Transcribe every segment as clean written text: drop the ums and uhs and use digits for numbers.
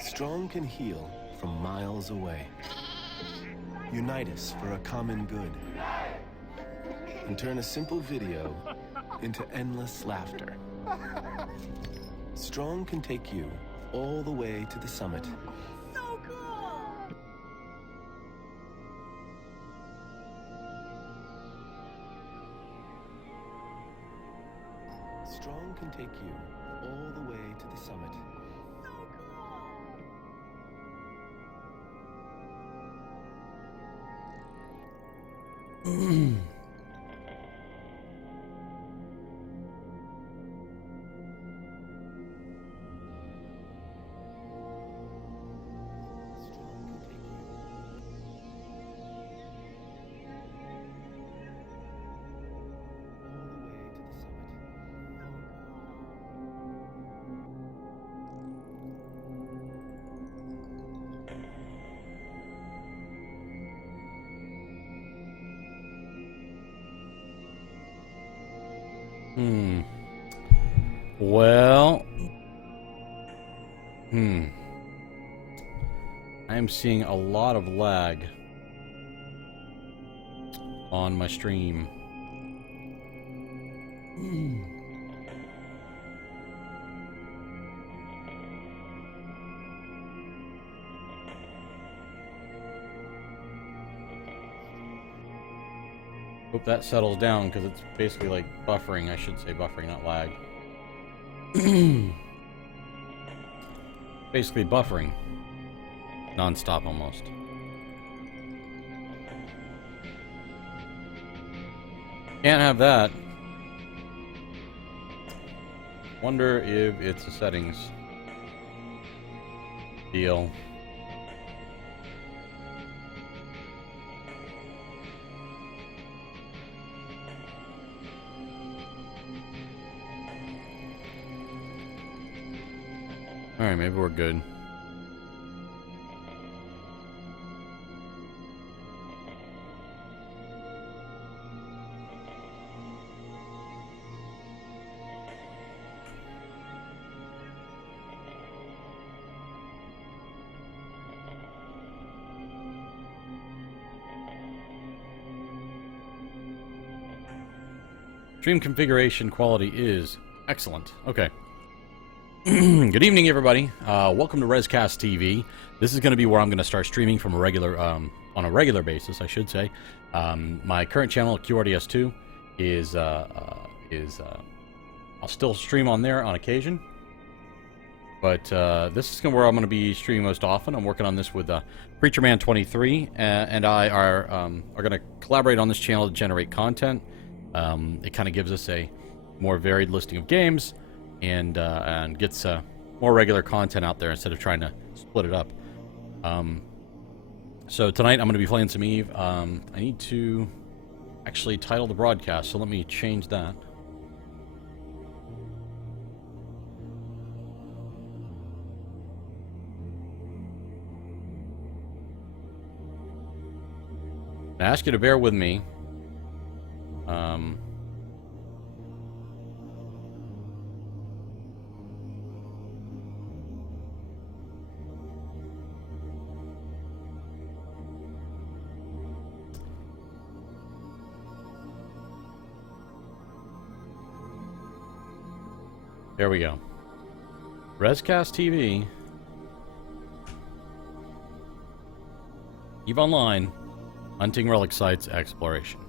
Strong can heal from miles away. Unite us for a common good. And turn a simple video into endless laughter. Strong can take you all the way to the summit. So cool! Strong can take you all the way to the summit. So cool! Strong can take you all the way to the summit. Well. I'm seeing a lot of lag on my stream. Hope that settles down, because it's basically like buffering. I should say buffering, not lag. Basically buffering. Non-stop almost. Can't have that. Wonder if it's a settings deal. Alright, maybe we're good. Stream configuration quality is excellent. Okay. Good evening, everybody. Welcome to Rescast TV. This is going to be where I'm going to start streaming from a regular, on a regular basis, I should say. My current channel, QRDS2, is I'll still stream on there on occasion. But this is where I'm going to be streaming most often. I'm working on this with PreacherMan23, and I are going to collaborate on this channel to generate content. It kind of gives us a more varied listing of games, and gets more regular content out there instead of trying to split it up. So tonight I'm going to be playing some Eve. I need to actually title the broadcast, so let me change that. I ask you to bear with me. There we go. Rescast TV. Eve Online. Hunting relic sites exploration.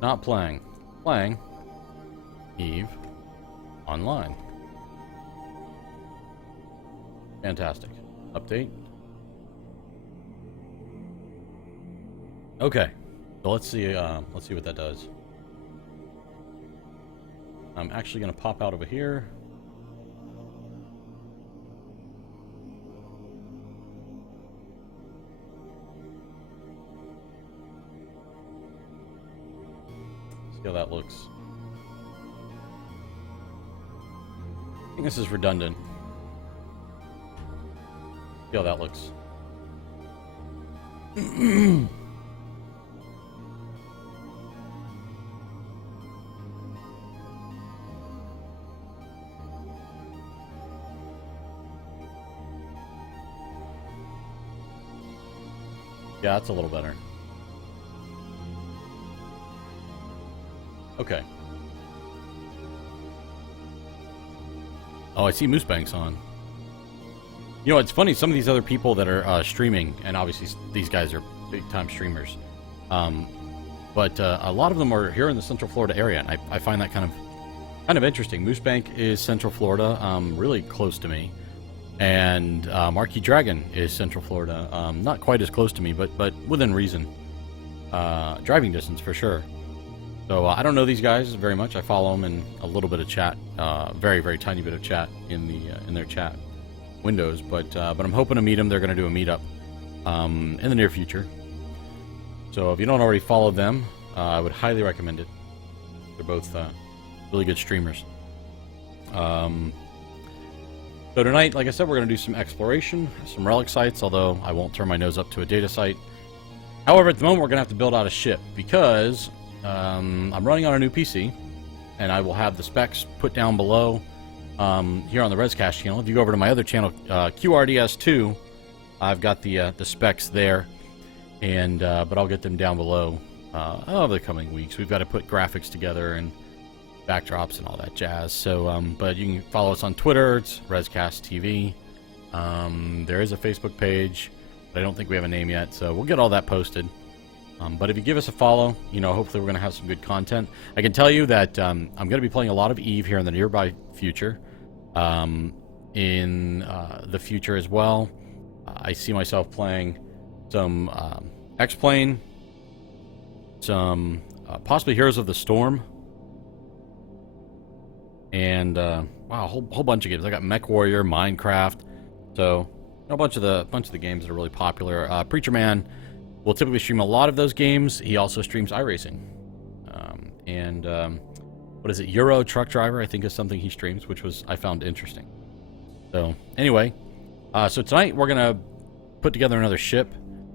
Not playing. Playing. Eve Online. Fantastic. Update. Okay. So let's see what that does. I'm actually going to pop out over here. See how that looks. I think this is redundant. See how that looks. Yeah, that's a little better. Okay. Oh, I see Moose Bank's on. You know, it's funny, some of these other people that are streaming, and obviously these guys are big-time streamers, but a lot of them are here in the Central Florida area, and I find that kind of interesting. Moose Bank is Central Florida, really close to me, and Marquee Dragon is Central Florida, not quite as close to me, but within reason, driving distance for sure. So I don't know these guys very much. I follow them in a little bit of chat, very, very tiny bit of chat in their chat windows. But I'm hoping to meet them. They're going to do a meetup in the near future. So if you don't already follow them, I would highly recommend it. They're both really good streamers. So tonight, like I said, we're going to do some exploration, some relic sites. Although I won't turn my nose up to a data site. However, at the moment, we're going to have to build out a ship because I'm running on a new PC, and I will have the specs put down below here on the ResCast channel. If you go over to my other channel, QRDS2, I've got the specs there, and but I'll get them down below over the coming weeks. We've got to put graphics together and backdrops and all that jazz. So, but you can follow us on Twitter. It's ResCast TV. There is a Facebook page, but I don't think we have a name yet. So we'll get all that posted. But if you give us a follow, you know, hopefully we're going to have some good content. I can tell you that I'm going to be playing a lot of Eve here in the nearby future. In the future as well, I see myself playing some X-Plane, some possibly Heroes of the Storm, and wow, a whole bunch of games. I got Mech Warrior, Minecraft, so a bunch of the games that are really popular. Preacher Man will typically stream a lot of those games. He also streams iRacing. What is it? Euro Truck Driver, I think, is something he streams, which I found interesting. So, anyway. So tonight we're going to put together another ship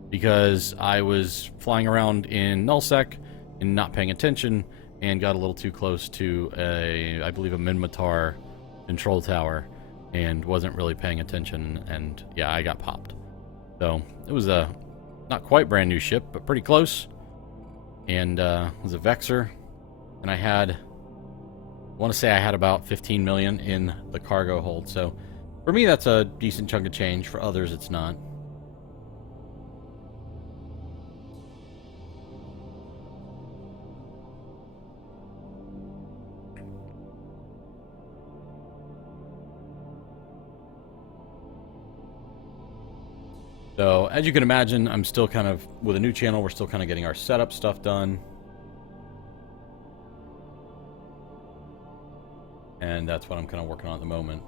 because I was flying around in nullsec and not paying attention and got a little too close to I believe a Minmatar control tower and wasn't really paying attention, and yeah, I got popped. So, it was a not quite brand new ship, but pretty close. And it was a Vexor. And I want to say I had about 15 million in the cargo hold. So for me, that's a decent chunk of change. For others, it's not. So, as you can imagine, I'm still kind of, with a new channel, we're still kind of getting our setup stuff done. And that's what I'm kind of working on at the moment.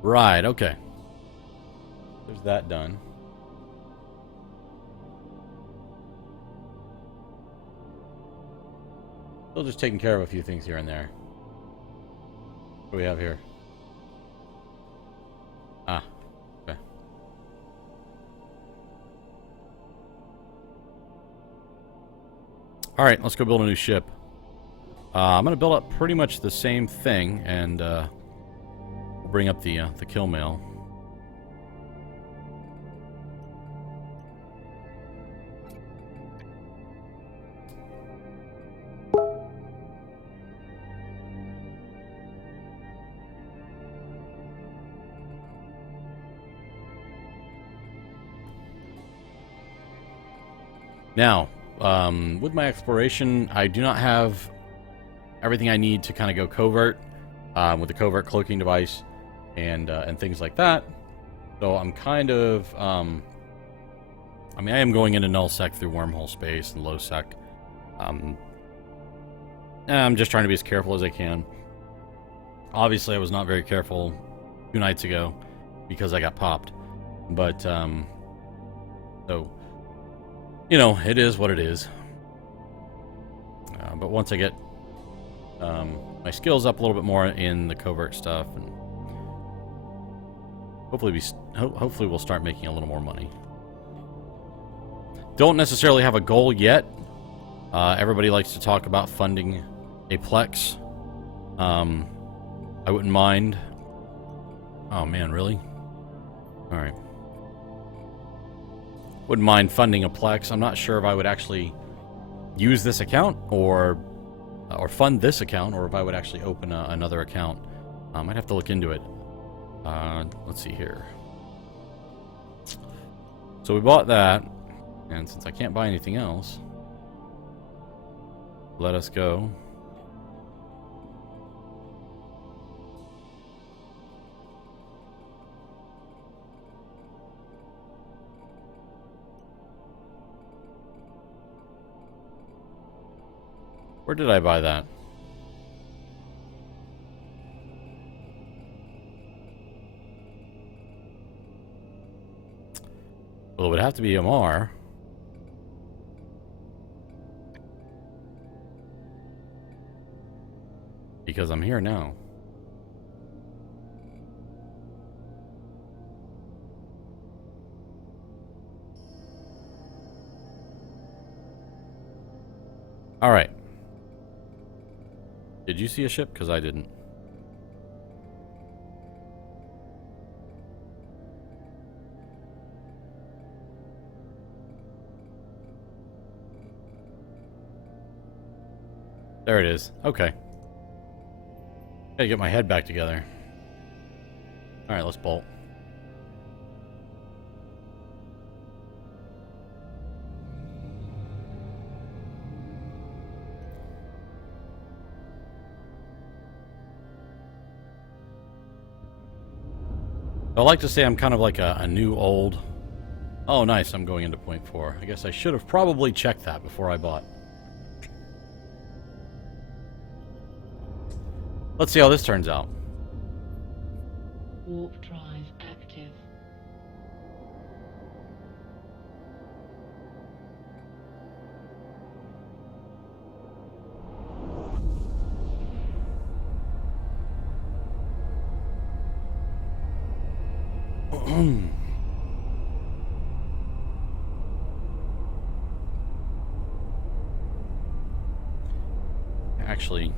Right, okay. There's that done. Still just taking care of a few things here and there. What do we have here? Ah, okay. Alright, let's go build a new ship. I'm going to build up pretty much the same thing, and we'll bring up the kill mail. Now, with my exploration, I do not have everything I need to kind of go covert with the covert cloaking device and things like that. So I'm kind of, I mean, I am going into nullsec through wormhole space and lowsec. I'm just trying to be as careful as I can. Obviously, I was not very careful 2 nights ago because I got popped. But, so, you know, it is what it is. But once I get my skills up a little bit more in the covert stuff, and hopefully we'll start making a little more money. Don't necessarily have a goal yet. Everybody likes to talk about funding a Plex. I wouldn't mind. Oh man, really? Alright. Wouldn't mind funding a Plex. I'm not sure if I would actually use this account or fund this account, or if I would actually open another account. I'd have to look into it. Let's see here. So we bought that, and since I can't buy anything else, let us go. Where did I buy that? Well, it would have to be MR. Because I'm here now. All right. Did you see a ship? Because I didn't. There it is. Okay. Gotta get my head back together. Alright, let's bolt. I like to say I'm kind of like a new old. Oh, nice. I'm going into point 4. I guess I should have probably checked that before I bought. Let's see how this turns out. Warp drive active. Actually,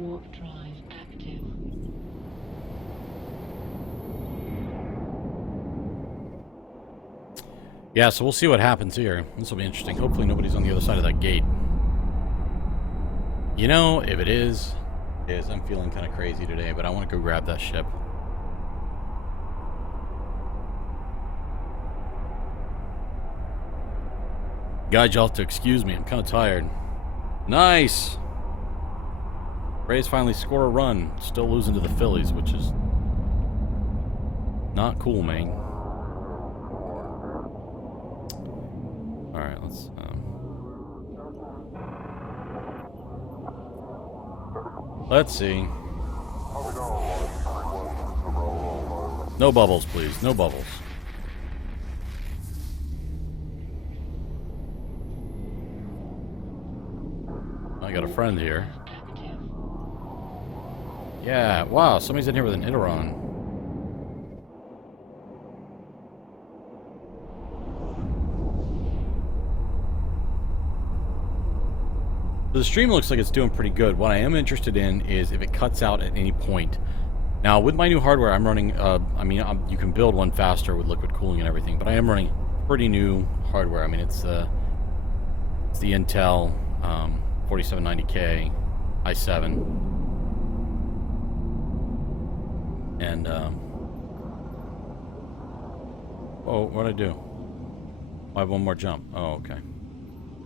Warp drive active. yeah, so we'll see what happens here. This will be interesting. Hopefully nobody's on the other side of that gate. You know, if it is, I'm feeling kind of crazy today, but I want to go grab that ship. Guys, y'all have to excuse me. I'm kind of tired. Nice! Rays finally score a run. Still losing to the Phillies, which is not cool, man. Alright, let's... let's see. No bubbles, please. No bubbles. I got a friend here. Yeah, wow, somebody's in here with an Iteron. The stream looks like it's doing pretty good. What I am interested in is if it cuts out at any point. Now, with my new hardware, I'm running, you can build one faster with liquid cooling and everything, but I am running pretty new hardware. I mean, it's the Intel 4790K i7. And, oh, what'd I do? Oh, I have one more jump. Oh, okay.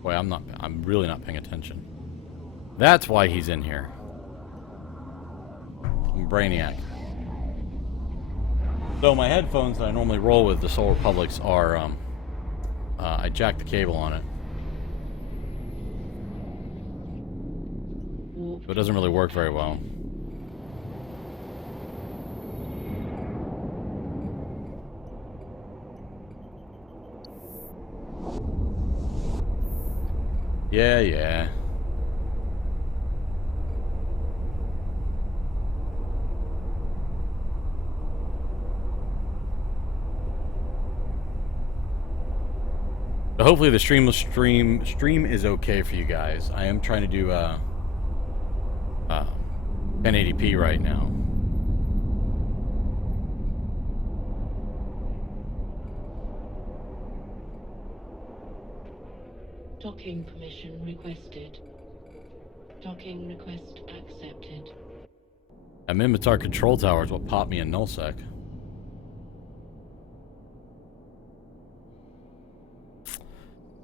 Boy, I'm really not paying attention. That's why he's in here. Brainiac. So my headphones that I normally roll with, the Soul Republics, are, I jacked the cable on it. So it doesn't really work very well. Yeah. So hopefully the stream is okay for you guys. I am trying to do 1080p right now. Docking permission requested. Docking request accepted. That Mimitar control tower is what popped me in nullsec.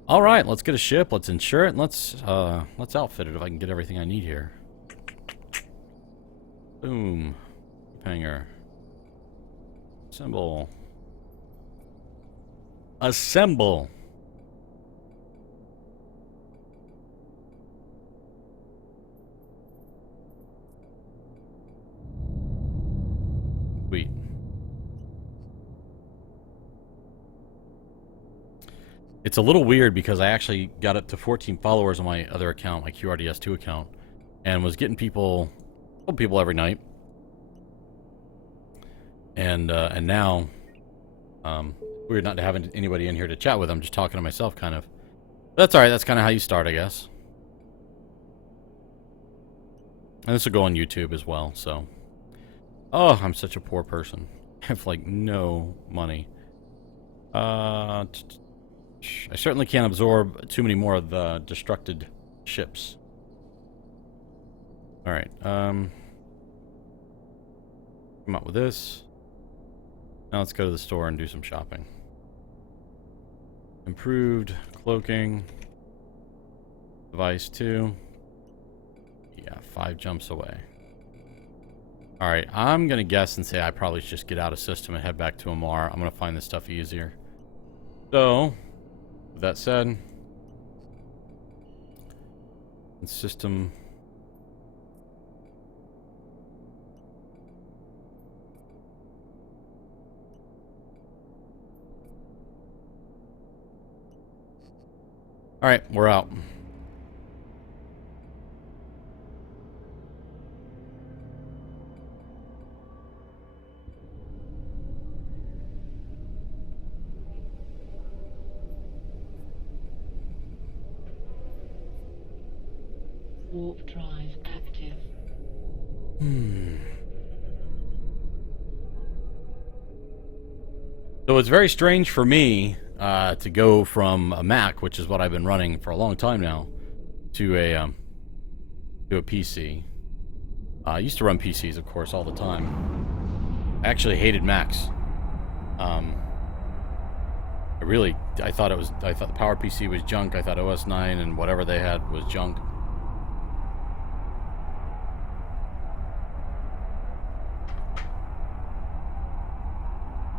All right, let's get a ship. Let's insure it. And let's outfit it if I can get everything I need here. Boom. Hanger. Assemble. Assemble. Sweet. It's a little weird because I actually got up to 14 followers on my other account, my QRDS2 account, and was getting people every night. And now, weird not to have anybody in here to chat with. I'm just talking to myself, kind of. That's all right. That's kind of how you start, I guess. And this will go on YouTube as well. So, oh, I'm such a poor person. I have like no money. I certainly can't absorb too many more of the destructed ships. All right. Come out with this. Now let's go to the store and do some shopping. Improved cloaking. Device 2. Yeah, 5 jumps away. All right, I'm gonna guess and say I probably should just get out of system and head back to Amar. I'm gonna find this stuff easier. So, with that said, system. All right, we're out. Warp drive active. So it's very strange for me to go from a Mac, which is what I've been running for a long time now, to a PC. I used to run PCs, of course, all the time. I actually hated Macs. I thought the Power PC was junk. I thought OS 9 and whatever they had was junk.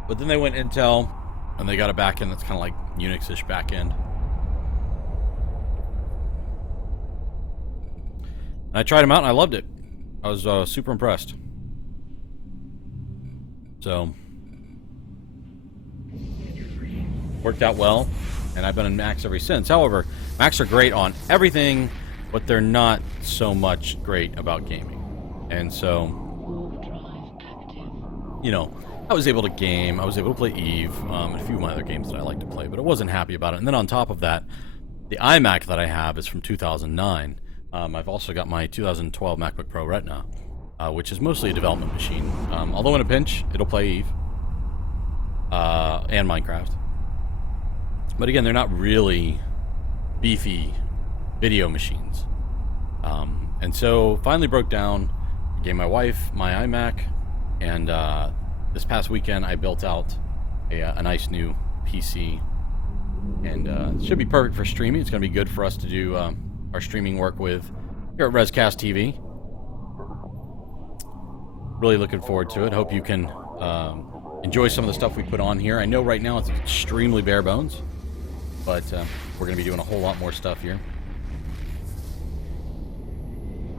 But then they went Intel, and they got a backend that's kind of like Unix-ish backend. And I tried them out, and I loved it. I was super impressed. So, worked out well, and I've been in Macs ever since. However, Macs are great on everything, but they're not so much great about gaming. And so, Warp drive active. you know, I was able to game, I was able to play Eve, and a few of my other games that I like to play, but I wasn't happy about it. And then on top of that, the iMac that I have is from 2009. I've also got my 2012 MacBook Pro Retina, which is mostly a development machine. Although in a pinch, it'll play Eve and Minecraft. But again, they're not really beefy video machines. And so finally broke down, gave my wife my iMac, And this past weekend, I built out a nice new PC. And it should be perfect for streaming. It's going to be good for us to do our streaming work with here at Rescast TV. Really looking forward to it. Hope you can enjoy some of the stuff we put on here. I know right now it's extremely bare bones, but we're going to be doing a whole lot more stuff here.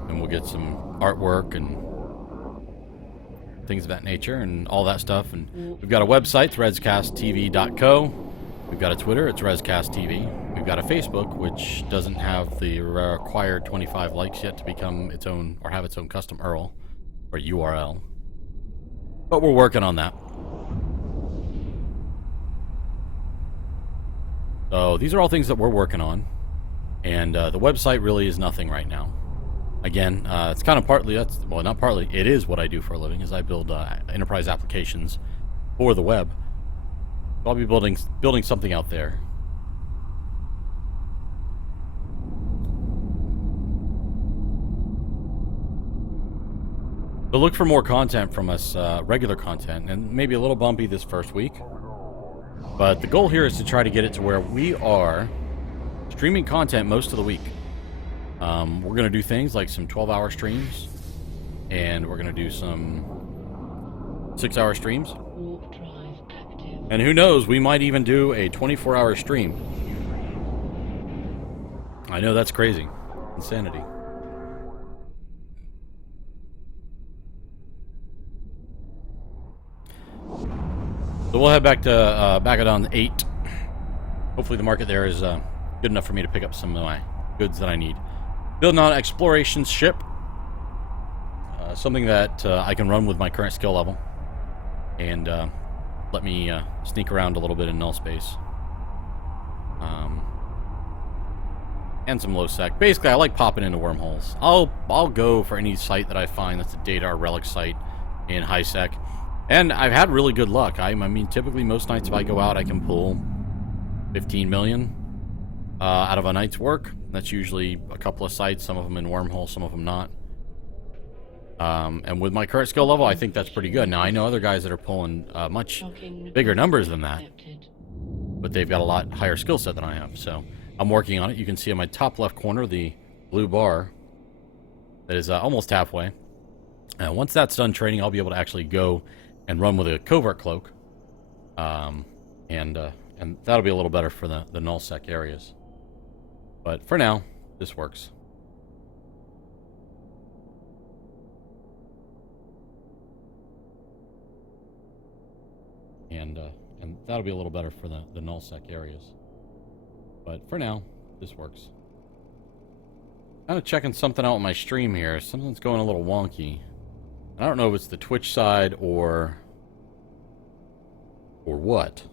And we'll get some artwork and things of that nature and all that stuff. And we've got a website, it's rescasttv.co. We've got a Twitter, it's rescasttv. We've got a Facebook, which doesn't have the required 25 likes yet to become its own or have its own custom URL or URL. But we're working on that. So these are all things that we're working on. And the website really is nothing right now. Again, it's kind of partly, well, not partly, it is what I do for a living, is I build enterprise applications for the web. So I'll be building something out there. So look for more content from us, regular content, and maybe a little bumpy this first week. But the goal here is to try to get it to where we are streaming content most of the week. We're going to do things like some 12-hour streams, and we're going to do some 6-hour streams. Warp drive active. And who knows, we might even do a 24-hour stream. I know, that's crazy. Insanity. So we'll head back to Bagadon 8. Hopefully the market there is good enough for me to pick up some of my goods that I need. Building on exploration ship. Something that I can run with my current skill level. And let me sneak around a little bit in null space. And some low sec. Basically, I like popping into wormholes. I'll go for any site that I find that's a data or relic site in high sec. And I've had really good luck. I mean, typically most nights if I go out, I can pull 15 million out of a night's work. That's usually a couple of sites, some of them in wormholes, some of them not. And with my current skill level, I think that's pretty good. Now, I know other guys that are pulling much bigger numbers than that, but they've got a lot higher skill set than I have. So I'm working on it. You can see in my top left corner the blue bar that is almost halfway. Once that's done training, I'll be able to actually go and run with a covert cloak. And that'll be a little better for the nullsec areas. But for now, this works. And that'll be a little better for the nullsec areas. But for now, this works. Kind of checking something out with my stream here. Something's going a little wonky. I don't know if it's the Twitch side or what.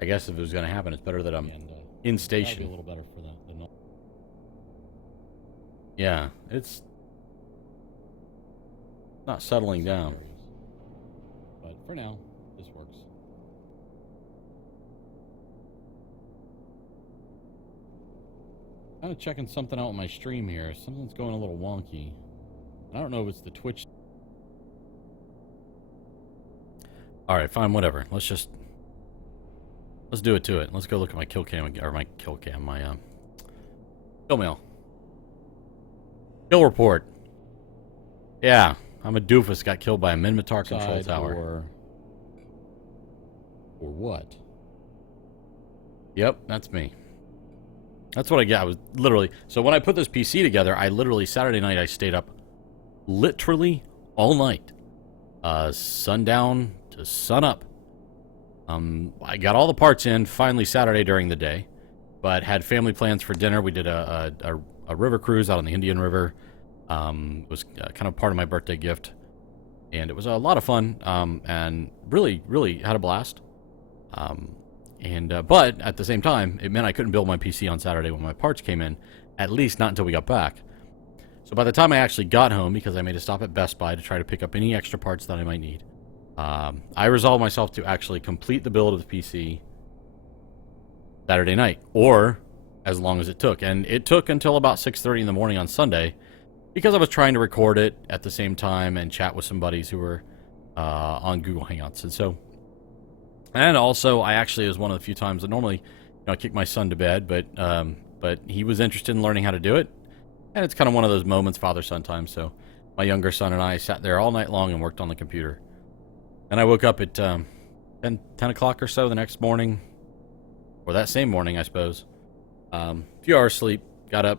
I guess if it was going to happen, it's better that I'm in station. A little better for the yeah, it's not settling down. But for now, this works. Kind of checking something out with my stream here. Something's going a little wonky. I don't know if it's the Twitch. Alright, fine, whatever. Let's do it to it. Let's go look at my kill cam, or my kill cam, my kill mail. Kill report. Yeah, I'm a doofus, got killed by a Minmatar control tower. Or what? Yep, that's me. That's what I get. I was literally... So when I put this PC together, I literally, Saturday night, I stayed up literally all night. Sundown to sun up. I got all the parts in finally Saturday during the day, but had family plans for dinner. We did a river cruise out on the Indian River. It was kind of part of my birthday gift, and it was a lot of fun, and really, really had a blast. But at the same time, it meant I couldn't build my PC on Saturday when my parts came in, at least not until we got back. So by the time I actually got home, because I made a stop at Best Buy to try to pick up any extra parts that I might need, I resolved myself to actually complete the build of the PC Saturday night, or as long as it took. And it took until about 6:30 in the morning on Sunday because I was trying to record it at the same time and chat with some buddies who were on Google Hangouts. And also, I actually, it was one of the few times that normally, I kick my son to bed, but he was interested in learning how to do it. And it's kind of one of those moments, father-son time. So my younger son and I sat there all night long and worked on the computer. And I woke up at 10 o'clock or so the next morning, or that same morning, I suppose. A few hours sleep, got up,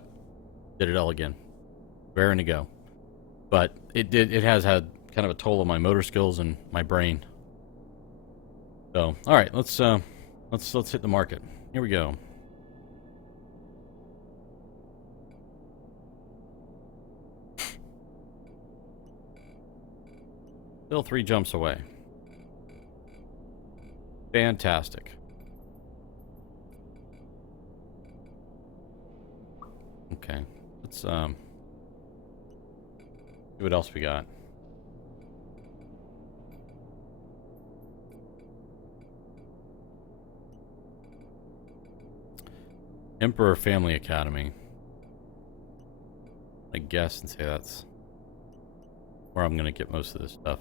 did it all again. Raring to go. But it has had kind of a toll on my motor skills and my brain. So, all right, let's hit the market. Here we go. Still 3 jumps away. Fantastic. Okay, let's see what else we got. Emperor Family Academy. I guess and say that's where I'm gonna get most of this stuff.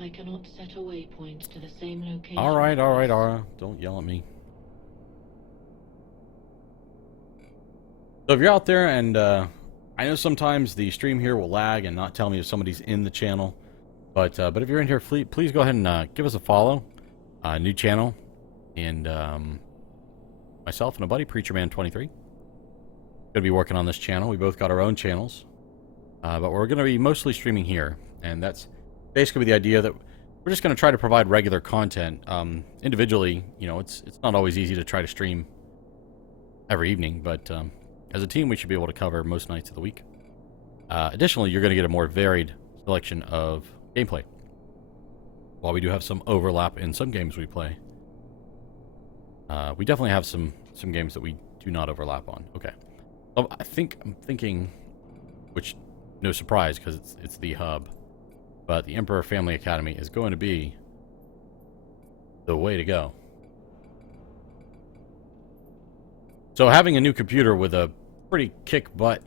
I cannot set a waypoint to the same location. Alright, Aura. Don't yell at me. So if you're out there and I know sometimes the stream here will lag and not tell me if somebody's in the channel. But if you're in here, please go ahead and give us a follow. New channel. And myself and a buddy, PreacherMan23. Gonna be working on this channel. We both got our own channels. But we're gonna be mostly streaming here. And that's basically the idea that we're just gonna try to provide regular content. Individually, it's not always easy to try to stream every evening, but as a team we should be able to cover most nights of the week. Additionally, you're gonna get a more varied selection of gameplay. While we do have some overlap in some games we play, we definitely have some games that we do not overlap on. Okay. I'm thinking, which no surprise because it's the hub, but the Emperor Family Academy is going to be the way to go. So having a new computer with a pretty kick-butt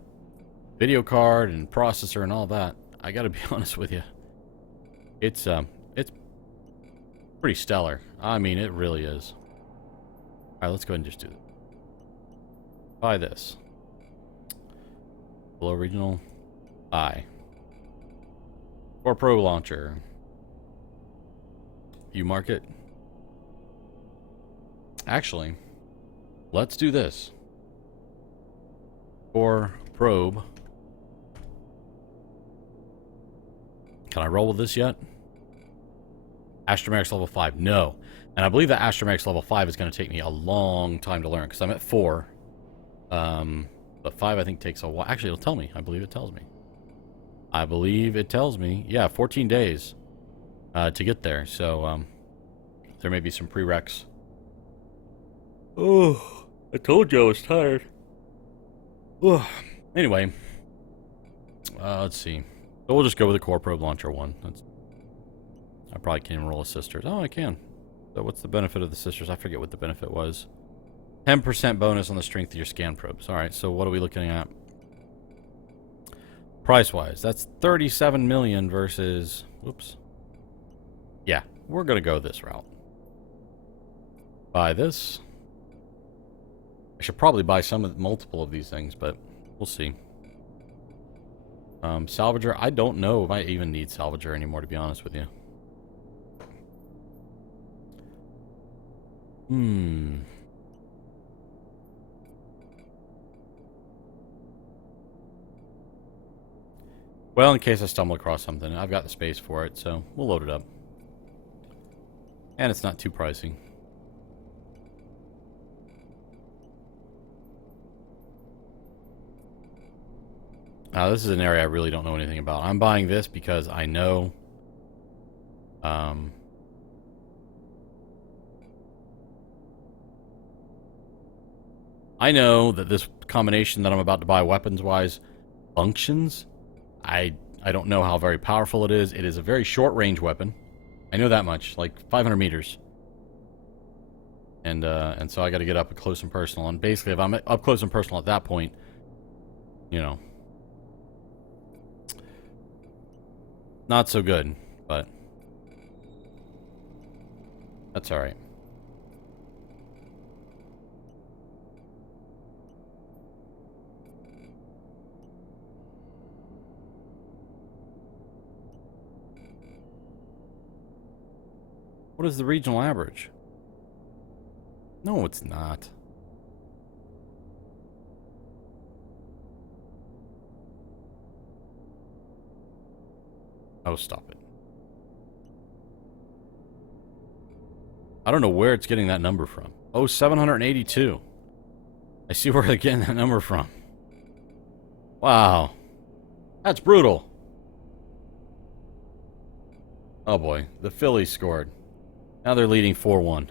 video card and processor and all that, I gotta be honest with you, it's pretty stellar. I mean, it really is. Alright, let's go ahead and just do it. Buy this. Below regional. Buy. Core Pro launcher. You market. Actually, let's do this. Core probe. Can I roll with this yet? Astromech's level 5. No. And I believe that Astromech's level 5 is going to take me a long time to learn because I'm at 4. But 5 I think takes a while. Actually, it'll tell me. I believe it tells me. Yeah, 14 days to get there. So there may be some prereqs. Oh, I told you I was tired. Oh. Anyway, let's see. So we'll just go with the Core Probe Launcher 1. I probably can't even roll a Sisters. Oh, I can. So what's the benefit of the Sisters? I forget what the benefit was. 10% bonus on the strength of your scan probes. Alright, so what are we looking at? Price-wise, that's 37 million versus... Whoops. Yeah, we're going to go this route. Buy this. I should probably buy multiple of these things, but we'll see. Salvager, I don't know if I even need Salvager anymore, to be honest with you. Well, in case I stumble across something, I've got the space for it, so we'll load it up. And it's not too pricey. This is an area I really don't know anything about. I'm buying this because I know... I know that this combination that I'm about to buy weapons-wise functions. I don't know how very powerful it is. It is a very short-range weapon. I know that much, like 500 meters. And so I got to get up close and personal. And basically, if I'm up close and personal at that point, you know, not so good, but that's all right. What is the regional average? No, it's not. Oh, stop it. I don't know where it's getting that number from. Oh, 782. I see where they're getting that number from. Wow. That's brutal. Oh boy, the Phillies scored. Now they're leading 4-1.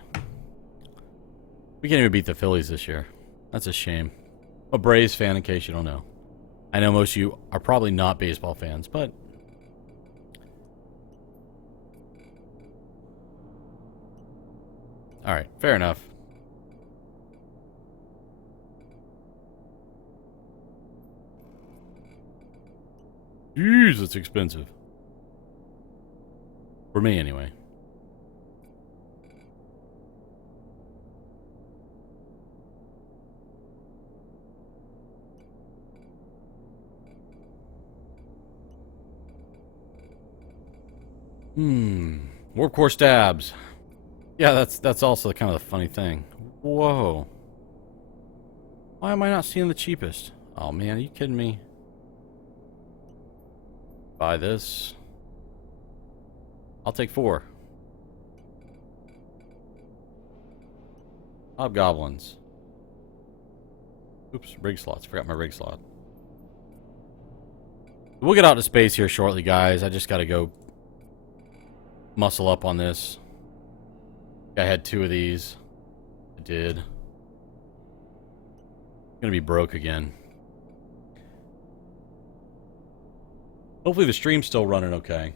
We can't even beat the Phillies this year. That's a shame. I'm a Braves fan, in case you don't know. I know most of you are probably not baseball fans, but... Alright, fair enough. Jeez, that's expensive. For me, anyway. Warp core stabs. Yeah, that's also kind of the funny thing. Whoa. Why am I not seeing the cheapest? Oh man, are you kidding me? Buy this. I'll take 4. Hobgoblins. Oops, rig slots. Forgot my rig slot. We'll get out to space here shortly, guys. I just gotta go muscle up on this. I had 2 of these. I did. I'm gonna be broke again. Hopefully the stream's still running okay.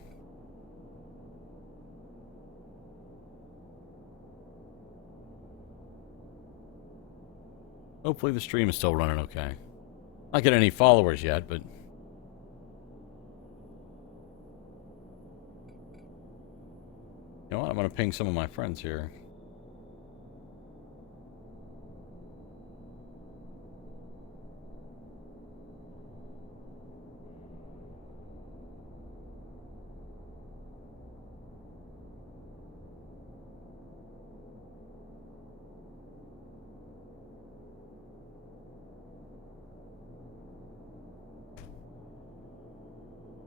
Hopefully the stream is still running okay. Not getting any followers yet, but... You know what? I'm going to ping some of my friends here.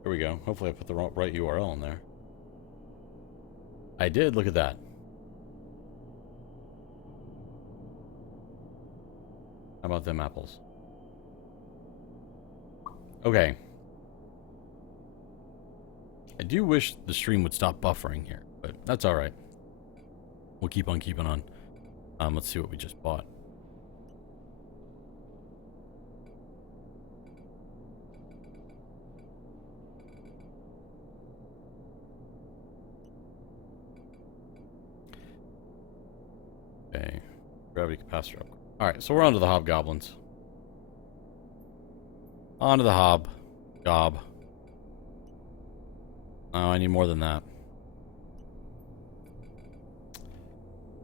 There we go. Hopefully I put the right URL in there. I did. Look at that. How about them apples? Okay. I do wish the stream would stop buffering here, but that's alright. We'll keep on keeping on. Let's see what we just bought. Okay. Gravity capacitor. Alright, so we're on to the hobgoblins. On to the gob. Oh, I need more than that.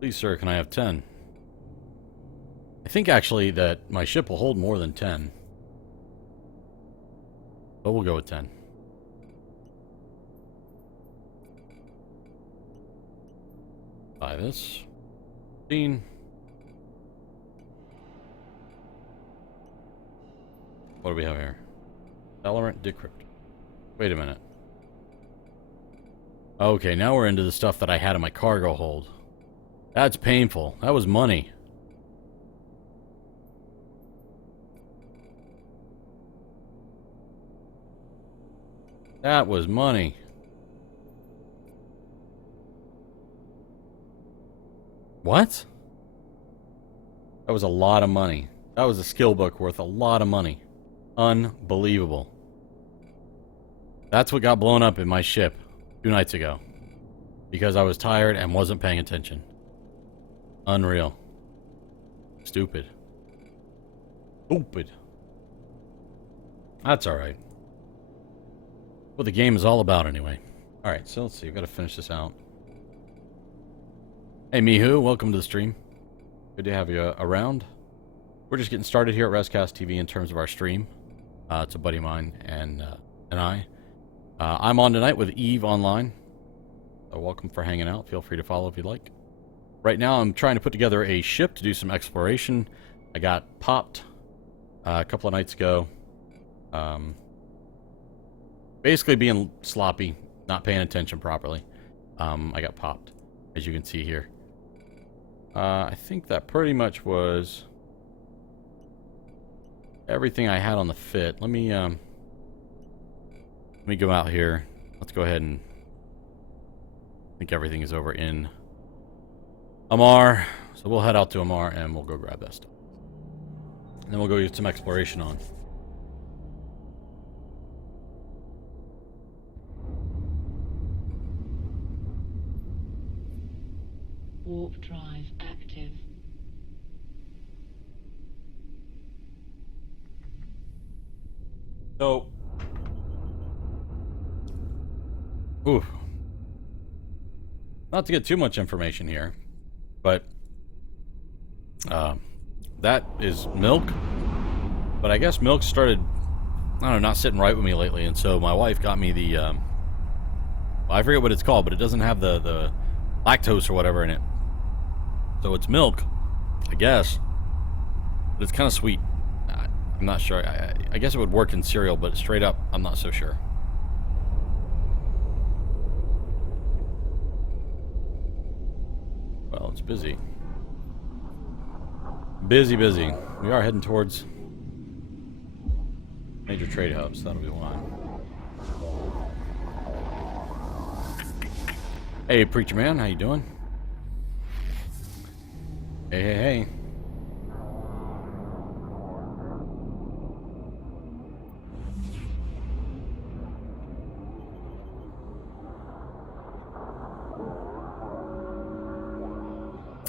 Please, sir, can I have 10? I think actually that my ship will hold more than 10. But we'll go with 10. Buy this. 15. What do we have here? Accelerant decrypt. Wait a minute. Okay, now we're into the stuff that I had in my cargo hold. That's painful. That was money. That was money. What? That was a lot of money. That was a skill book worth a lot of money. Unbelievable. That's what got blown up in my ship 2 nights ago. Because I was tired and wasn't paying attention. Unreal. Stupid. Stupid. That's alright. What the game is all about anyway. Alright, so let's see. We've got to finish this out. Hey Mihu, welcome to the stream. Good to have you around. We're just getting started here at Rescast TV in terms of our stream. It's a buddy of mine and I. I'm on tonight with Eve online. So welcome for hanging out. Feel free to follow if you'd like. Right now I'm trying to put together a ship to do some exploration. I got popped a couple of nights ago. Basically being sloppy, not paying attention properly. I got popped, as you can see here. I think that pretty much was everything I had on the fit. Let me go out here. Let's go ahead and I think everything is over in Amar. So we'll head out to Amar and we'll go grab that stuff. And then we'll go get some exploration on. Warp drive active. So, ooh, not to get too much information here, but that is milk. But I guess milk started, I don't know, not sitting right with me lately, and so my wife got me the, I forget what it's called, but it doesn't have the lactose or whatever in it. So it's milk, I guess, but it's kind of sweet. I'm not sure. I guess it would work in cereal, but straight up, I'm not so sure. Well, it's busy. Busy. We are heading towards major trade hubs. That'll be why. Hey, Preacher Man, how you doing? Hey.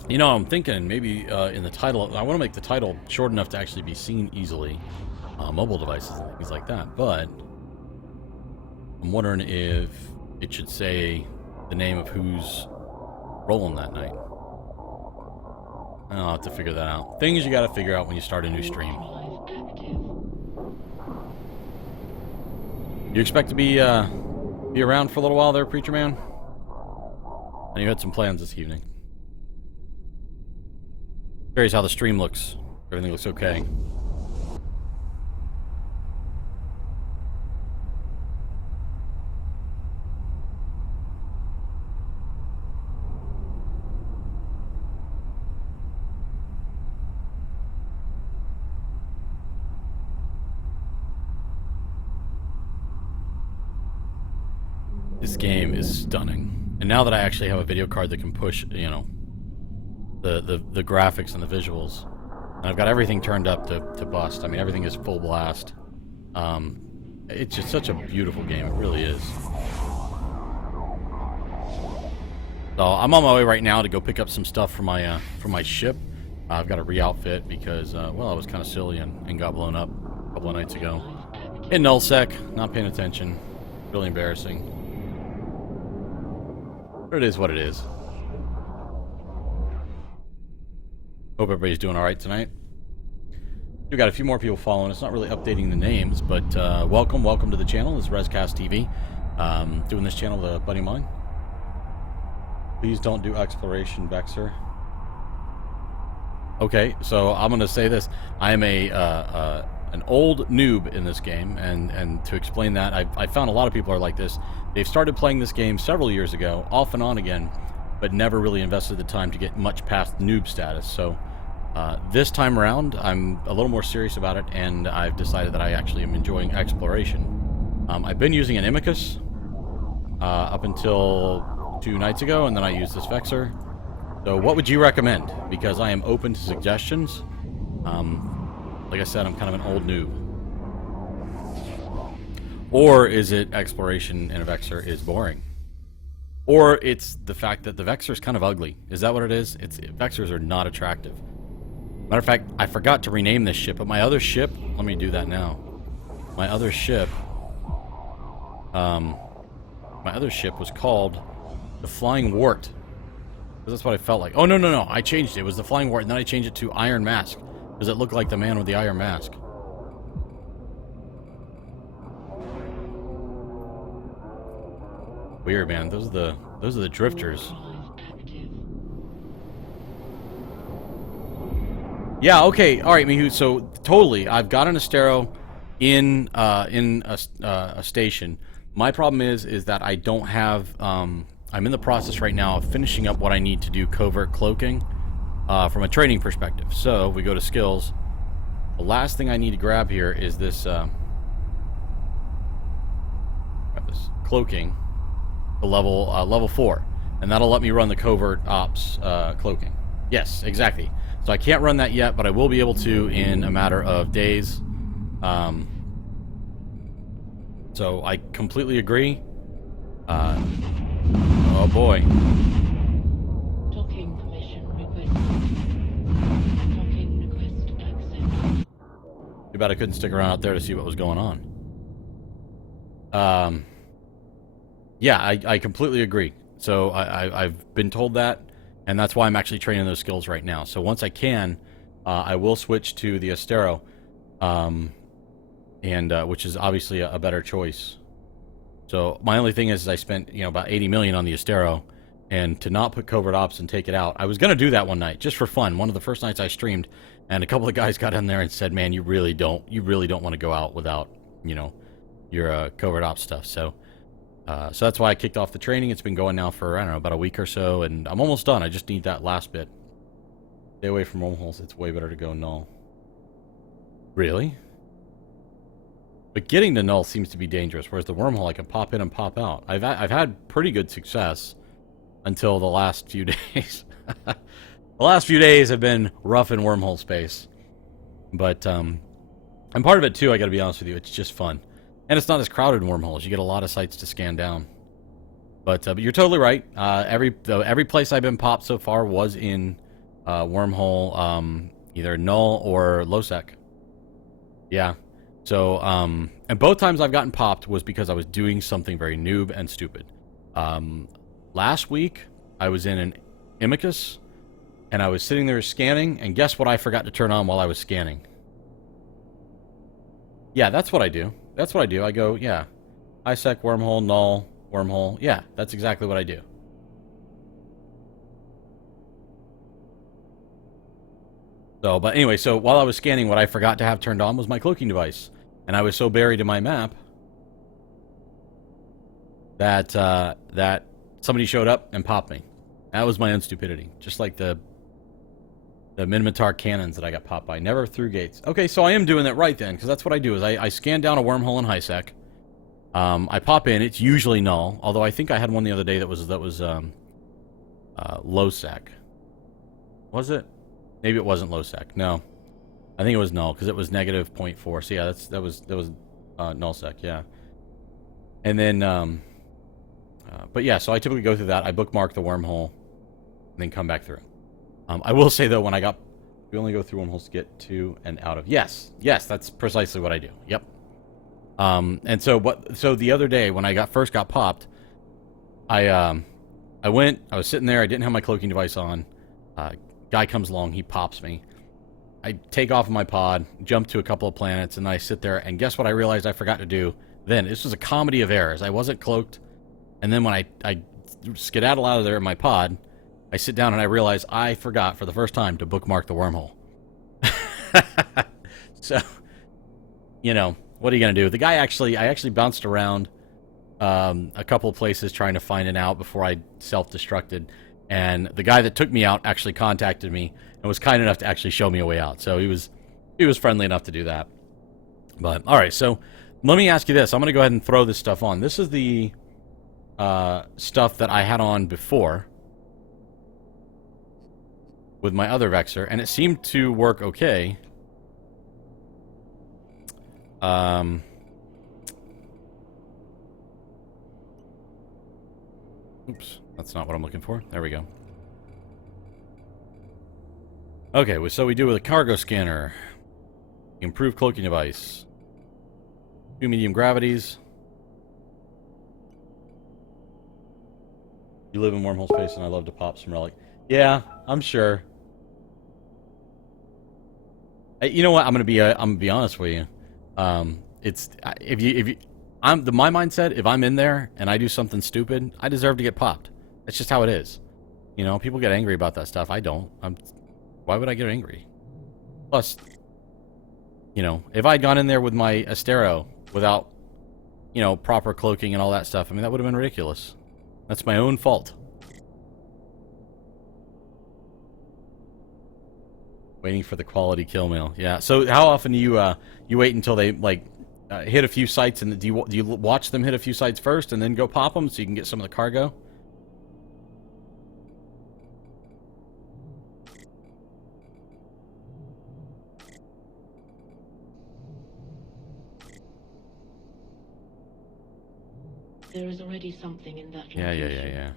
You know, I'm thinking maybe in the title, I want to make the title short enough to actually be seen easily on mobile devices and things like that, but I'm wondering if it should say the name of who's rolling that night. I'll have to figure that out. Things you gotta figure out when you start a new stream. You expect to be around for a little while there, Preacher Man? And you had some plans this evening. Curious how the stream looks. Everything looks okay. This game is stunning. And now that I actually have a video card that can push, you know, the graphics and the visuals, and I've got everything turned up to bust. I mean, everything is full blast. It's just such a beautiful game. It really is. So I'm on my way right now to go pick up some stuff for my ship. I've got to re-outfit because, well, I was kind of silly and got blown up a couple of nights ago. In nullsec, not paying attention. Really embarrassing. But it is what it is. Hope everybody's doing alright tonight. We've got a few more people following. It's not really updating the names, but welcome to the channel. This is Rescast TV. Doing this channel with a buddy of mine. Please don't do exploration, Bexer. Okay, so I'm going to say this. I am an old noob in this game, and to explain that, I found a lot of people are like this. They've started playing this game several years ago, off and on again, but never really invested the time to get much past noob status. So this time around, I'm a little more serious about it, and I've decided that I actually am enjoying exploration. I've been using an Imicus up until 2 nights ago, and then I used this Vexer. So what would you recommend? Because I am open to suggestions. Like I said, I'm kind of an old noob. Or is it exploration in a Vexer is boring? Or it's the fact that the Vexor's kind of ugly. Is that what it is? Vexors are not attractive. Matter of fact, I forgot to rename this ship, but my other ship, let me do that now. My other ship was called the Flying Wart. That's what I felt like. Oh, no. I changed it. It was the Flying Wart, and then I changed it to Iron Mask. Because it looked like the man with the iron mask. Weird, man. Those are the drifters. Yeah, okay. All right, Mihu. So, totally. I've got an Astero in a station. My problem is that I don't have... I'm in the process right now of finishing up what I need to do covert cloaking from a training perspective. So, we go to skills. The last thing I need to grab here is this... grab this cloaking to level 4. And that'll let me run the covert ops cloaking. Yes, exactly. So I can't run that yet, but I will be able to in a matter of days. So I completely agree. Oh boy. Docking permission requested. Docking request accepted. Too bad I couldn't stick around out there to see what was going on. Yeah, I completely agree. So I've been told that, and that's why I'm actually training those skills right now. So once I can, I will switch to the Astero, which is obviously a better choice. So my only thing is I spent about 80 million on the Astero, and to not put covert ops and take it out. I was gonna do that one night just for fun. One of the first nights I streamed, and a couple of guys got in there and said, "Man, you really don't want to go out without your covert ops stuff." So that's why I kicked off the training. It's been going now for, I don't know, about a week or so, and I'm almost done. I just need that last bit. Stay away from wormholes. It's way better to go null. Really? But getting to null seems to be dangerous, whereas the wormhole I can pop in and pop out. I've had pretty good success until the last few days. The last few days have been rough in wormhole space. But, and part of it too, I gotta be honest with you, it's just fun. And it's not as crowded in wormholes. You get a lot of sites to scan down. But you're totally right. Every place I've been popped so far was in wormhole, either null or low sec. Yeah. So, and both times I've gotten popped was because I was doing something very noob and stupid. Last week, I was in an Imicus, and I was sitting there scanning, and guess what I forgot to turn on while I was scanning? Yeah, that's what I do. That's what I do. I go, yeah, ISEC, wormhole, null, wormhole. Yeah, that's exactly what I do. So, but anyway, so while I was scanning, what I forgot to have turned on was my cloaking device. And I was so buried in my map that that somebody showed up and popped me. That was my own stupidity. Just like the Minotaur cannons that I got popped by. Never through gates. Okay, so I am doing that right then, because that's what I do, is I scan down a wormhole in HiSec. I pop in. It's usually null, although I think I had one the other day that was low sec. Was it? Maybe it wasn't low sec. No. I think it was null, because it was negative 0.4. So yeah, that was null sec, yeah. And then, but yeah, so I typically go through that. I bookmark the wormhole, and then come back through. I will say, though, we only go through wormholes to get to and out of. Yes, that's precisely what I do. Yep. And so the other day, when I first got popped, I was sitting there, I didn't have my cloaking device on. Guy comes along, he pops me. I take off of my pod, jump to a couple of planets, and I sit there, and guess what I realized I forgot to do then? This was a comedy of errors. I wasn't cloaked, and then when I skedaddle out of there in my pod, I sit down and I realize I forgot for the first time to bookmark the wormhole. So, what are you going to do? The guy I actually bounced around a couple of places trying to find an out before I self-destructed. And the guy that took me out actually contacted me and was kind enough to actually show me a way out. So he was friendly enough to do that. But, alright, so let me ask you this. I'm going to go ahead and throw this stuff on. This is the stuff that I had on before with my other Vexor, and it seemed to work okay. Oops, that's not what I'm looking for. There we go. Okay, so we do with a cargo scanner. Improved cloaking device. 2 medium gravities. You live in wormhole space and I love to pop some relic. Yeah, I'm sure. You know what? I'm gonna be honest with you. It's my mindset. If I'm in there and I do something stupid, I deserve to get popped. That's just how it is. You know, people get angry about that stuff. I don't. Why would I get angry? Plus, you know, if I'd gone in there with my Astero without, you know, proper cloaking and all that stuff, I mean, that would have been ridiculous. That's my own fault. Waiting for the quality kill mail. Yeah. So how often do you wait until they like hit a few sites, and do you watch them hit a few sites first and then go pop them so you can get some of the cargo? There is already something in that Yeah. location.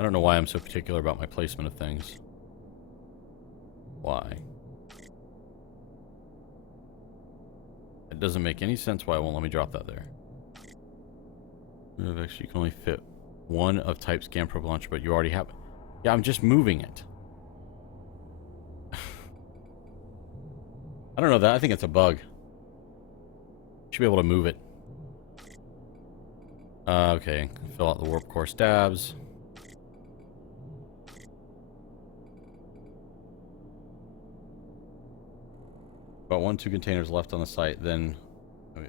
I don't know why I'm so particular about my placement of things. Why? It doesn't make any sense why it won't let me drop that there. Actually, you can only fit one of type scan probe launcher, but you already have it. Yeah, I'm just moving it. I don't know that. I think it's a bug. Should be able to move it. Okay, fill out the warp core stabs. About 1-2 containers left on the site, then...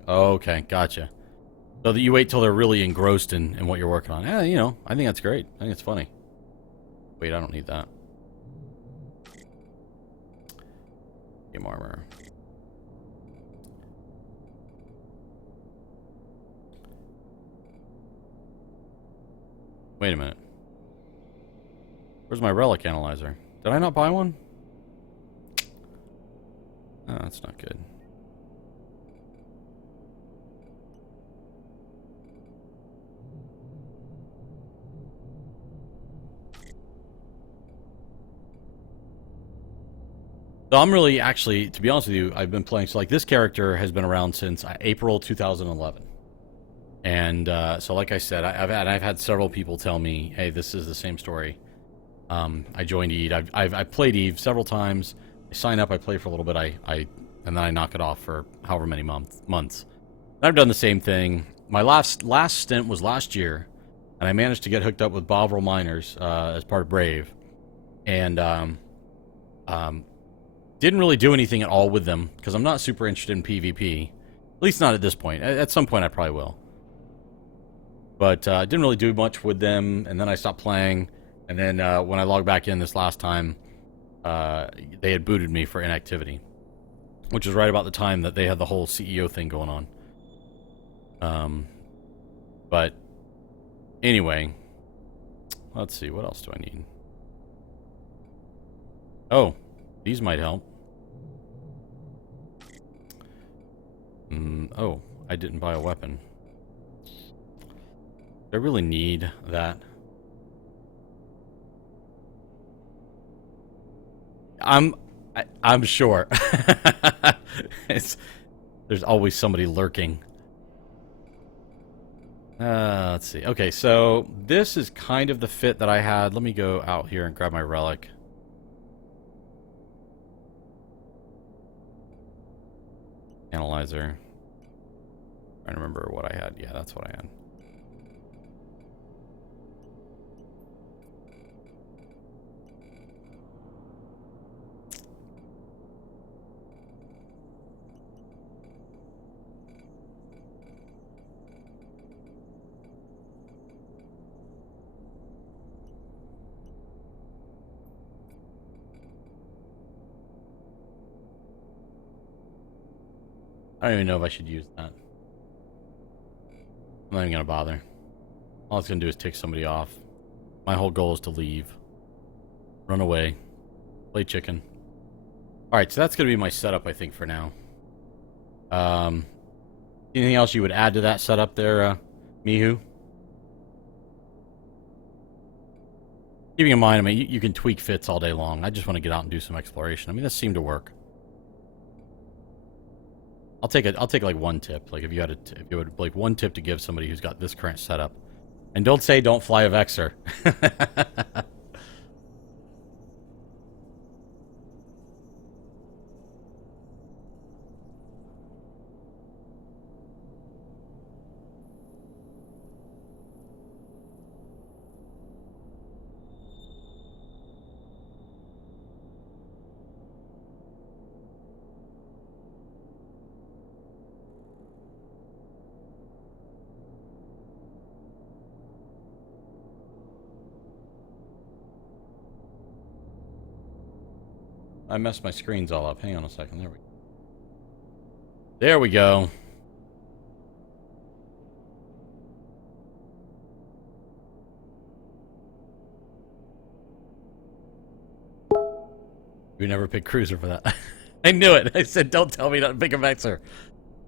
Oh, okay, gotcha. So that you wait till they're really engrossed in what you're working on. Yeah, you know, I think that's great. I think it's funny. Wait, I don't need that. Game armor. Wait a minute. Where's my relic analyzer? Did I not buy one? Oh, that's not good. So I'm really, actually, to be honest with you, I've been playing, so like this character has been around since April 2011. And so like I said, I've had several people tell me, hey, this is the same story. I joined Eve. I've played Eve several times. I sign up, I play for a little bit, and then I knock it off for however many months. And I've done the same thing. My last stint was last year, and I managed to get hooked up with Bovril Miners as part of Brave, and didn't really do anything at all with them because I'm not super interested in PvP, at least not at this point. At some point, I probably will, but didn't really do much with them, and then I stopped playing. And then when I logged back in this last time, they had booted me for inactivity, which was right about the time that they had the whole CEO thing going on. But anyway, let's see, what else do I need? Oh, these might help. Oh, I didn't buy a weapon. Do I really need that? I'm sure. There's always somebody lurking. Let's see. Okay, so this is kind of the fit that I had. Let me go out here and grab my relic. Analyzer. Trying to remember what I had. Yeah, that's what I had. I don't even know if I should use that. I'm not even gonna bother. All it's gonna do is tick somebody off. My whole goal is to leave. Run away. Play chicken. Alright, so that's going to be my setup, I think, for now. Anything else you would add to that setup there, Mihu? Keeping in mind, I mean, you can tweak fits all day long. I just want to get out and do some exploration. I mean, this seemed to work. I'll take like one tip. Like if you had if you would like one tip to give somebody who's got this current setup, and don't say don't fly a Vexor. I messed my screens all up. Hang on a second. There we go. There we go. We never picked Cruiser for that. I knew it. I said, don't tell me not to pick a Vexor.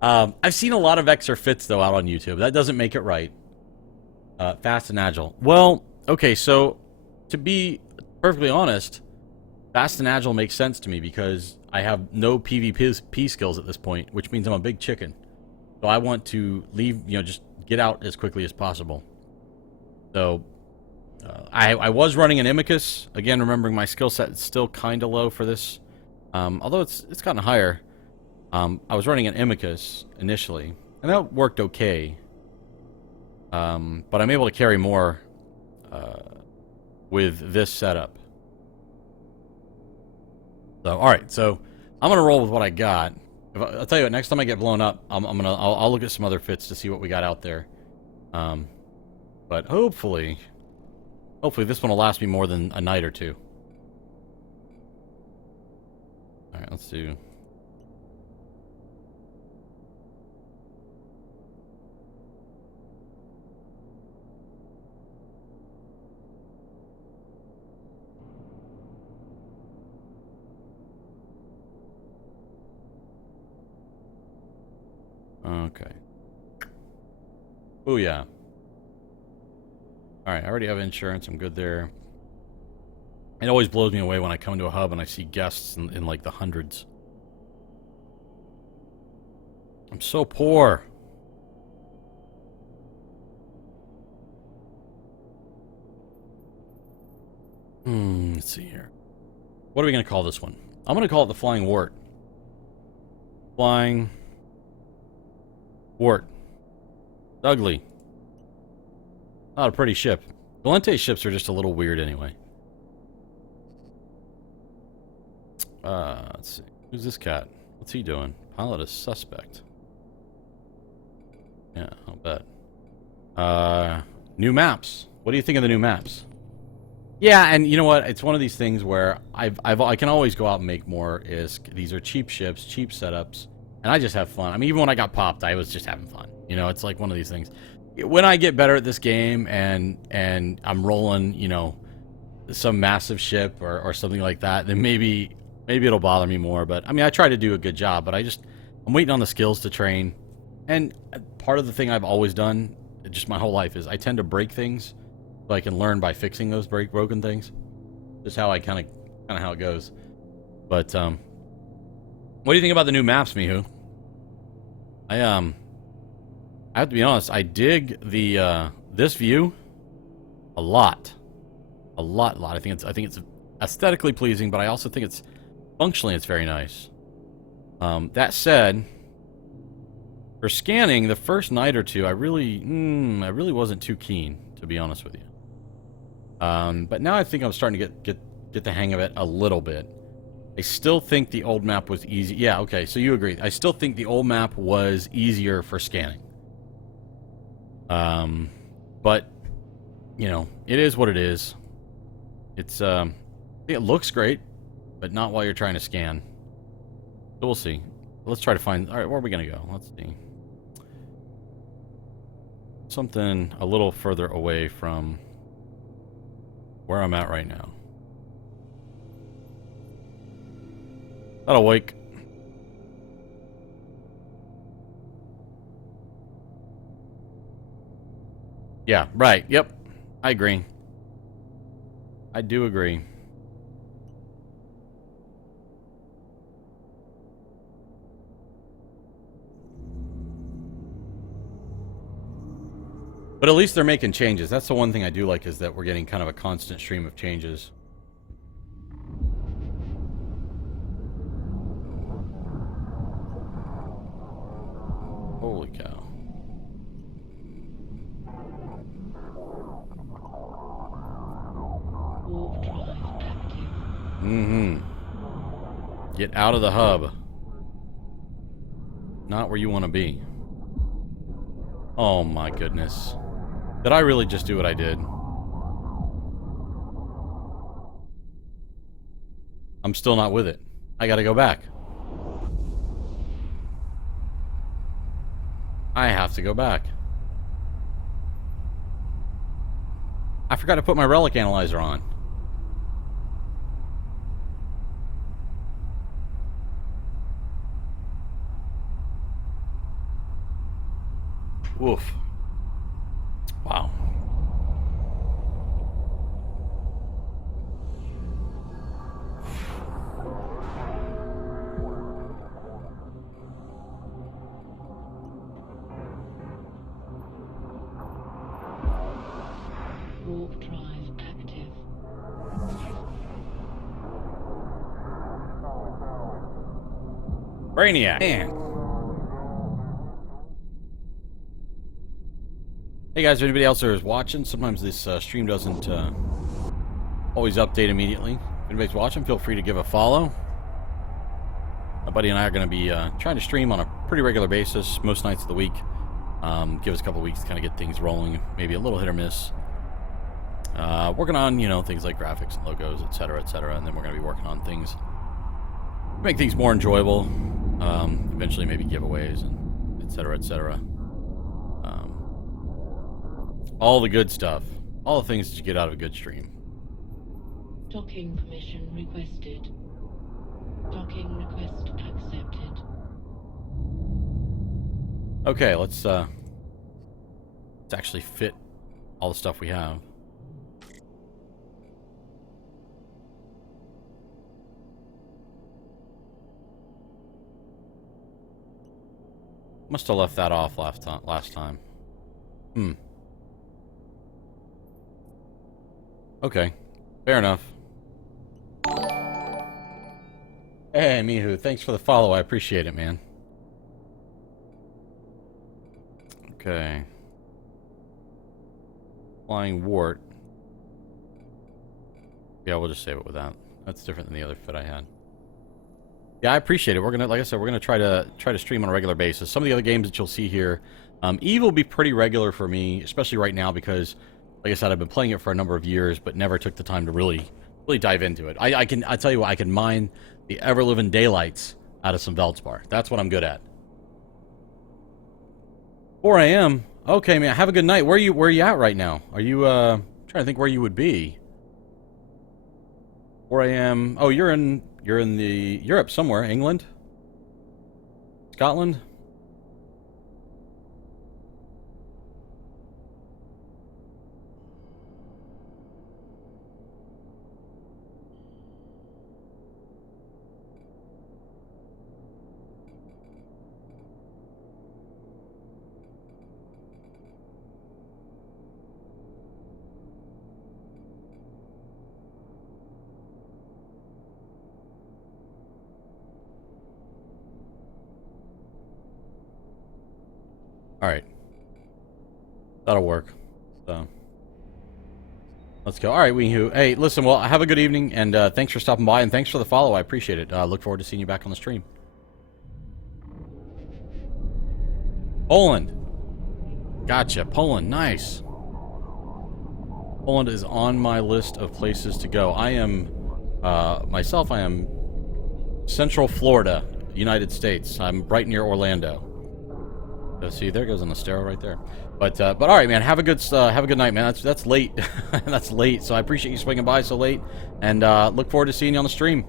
I've seen a lot of Vexor fits, though, out on YouTube. That doesn't make it right. Fast and agile. Well, okay, so to be perfectly honest, fast and agile makes sense to me because I have no PvP skills at this point, which means I'm a big chicken. So I want to leave, just get out as quickly as possible. So I was running an Imicus. Again, remembering my skill set is still kind of low for this. Although it's gotten higher. I was running an Imicus initially, and that worked okay. But I'm able to carry more with this setup. So, all right. So I'm gonna roll with what I got. I'll tell you what. Next time I get blown up, I'll look at some other fits to see what we got out there. But hopefully this one will last me more than a night or two. All right. Let's do. Okay. Oh yeah. Alright, I already have insurance. I'm good there. It always blows me away when I come to a hub and I see guests in like the hundreds. I'm so poor. Let's see here. What are we going to call this one? I'm going to call it the Flying Wart. Flying Wart. Ugly. Not a pretty ship. Valente ships are just a little weird anyway. Let's see. Who's this cat? What's he doing? Pilot is suspect. Yeah, I'll bet. New maps. What do you think of the new maps? Yeah, and you know what? It's one of these things where I can always go out and make more ISK. These are cheap ships, cheap setups, and I just have fun. I mean, even when I got popped, I was just having fun. You know, it's like one of these things. When I get better at this game and I'm rolling, some massive ship or something like that, then maybe it'll bother me more. But I mean, I try to do a good job, but I'm waiting on the skills to train. And part of the thing I've always done, just my whole life, is I tend to break things so I can learn by fixing those broken things. Just how I kind of how it goes. But what do you think about the new maps, Mihu? I have to be honest. I dig the this view a lot. I think it's aesthetically pleasing, but I also think it's functionally it's very nice. That said, for scanning, the first night or two, I really wasn't too keen, to be honest with you. But now I think I'm starting to get the hang of it a little bit. I still think the old map was easy. Yeah, okay, so you agree. I still think the old map was easier for scanning. But it is what it is. It's it looks great, but not while you're trying to scan. So we'll see. Let's try to find. All right, where are we gonna go? Let's see. Something a little further away from where I'm at right now. That'll wake. Yeah, right. Yep. I agree. I do agree. But at least they're making changes. That's the one thing I do like, is that we're getting kind of a constant stream of changes. Holy cow. Warp drive active. Mm-hmm. Get out of the hub. Not where you want to be. Oh my goodness. Did I really just do what I did? I'm still not with it. I gotta go back. I have to go back. I forgot to put my relic analyzer on. Woof. Wow. Warp drive active. Brainiac. Man. Hey guys, if anybody else there is watching, sometimes this stream doesn't always update immediately. If anybody's watching, feel free to give a follow. My buddy and I are going to be trying to stream on a pretty regular basis, most nights of the week. Give us a couple of weeks to kind of get things rolling, maybe a little hit or miss. Working on, you know, things like graphics and logos, etc., and then we're going to be working on things to make things more enjoyable. Eventually maybe giveaways and etc. All the good stuff. All the things that you get out of a good stream. Docking permission requested. Docking request accepted. Okay, let's actually fit all the stuff we have. Must have left that off last time. Okay, fair enough. Hey, Mihu, thanks for the follow. I appreciate it, man. Okay. Flying wart. Yeah, we'll just save it with that. That's different than the other fit I had. Yeah, I appreciate it. We're gonna, like I said, we're gonna try to stream on a regular basis. Some of the other games that you'll see here, Eve will be pretty regular for me, especially right now because, like I said, I've been playing it for a number of years, but never took the time to really dive into it. I tell you what, I can mine the ever-living daylights out of some Veldspar. That's what I'm good at. 4 a.m. Okay, man. Have a good night. Where are you at right now? Are you trying to think where you would be? 4 a.m. Oh, you're in the Europe somewhere. England? Scotland? Alright. That'll work. So, let's go. Alright, Weehoo. Hey, listen, well, have a good evening, and thanks for stopping by, and thanks for the follow. I appreciate it. Look forward to seeing you back on the stream. Poland. Gotcha. Poland. Nice. Poland is on my list of places to go. I am, myself, I am Central Florida, United States. I'm right near Orlando. See, there goes on the stereo right there. But all right, man. Have a good night, man. That's late. That's late. So I appreciate you swinging by so late, and look forward to seeing you on the stream.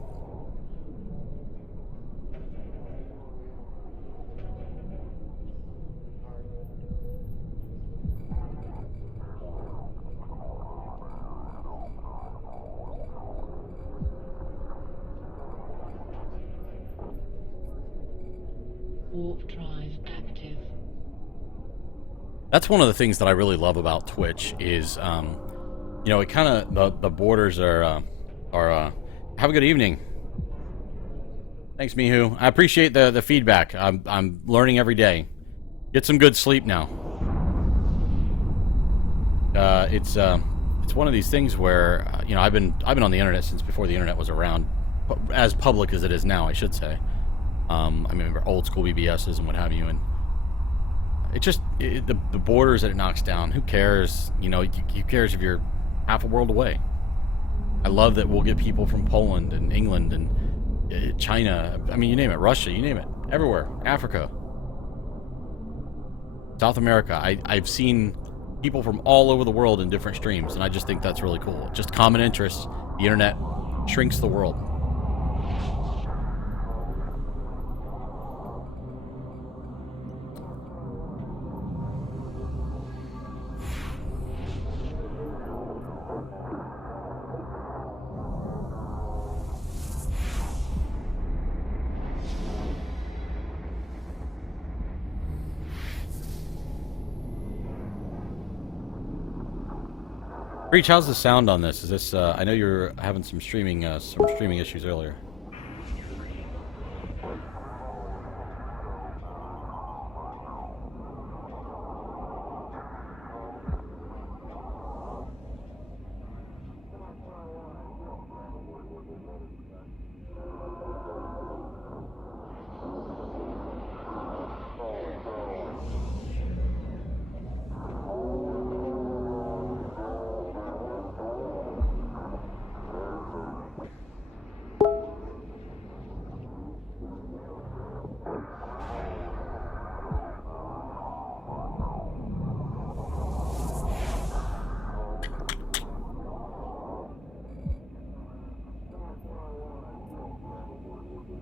Warp drive active. That's one of the things that I really love about Twitch is, you know, it kind of the borders are. Have a good evening. Thanks, Mihu. I appreciate the feedback. I'm learning every day. Get some good sleep now. It's one of these things where you know I've been on the internet since before the internet was around, as public as it is now, I should say. I remember old school BBSs and what have you, and it just the borders that it knocks down. Who cares? You know, who cares if you're half a world away? I love that we'll get people from Poland and England and China. I mean, you name it, Russia, you name it, everywhere, Africa, South America. I've seen people from all over the world in different streams, and I just think that's really cool. Just common interests. The internet shrinks the world. Breach, how's the sound on this? Is this? I know you're having some streaming issues earlier.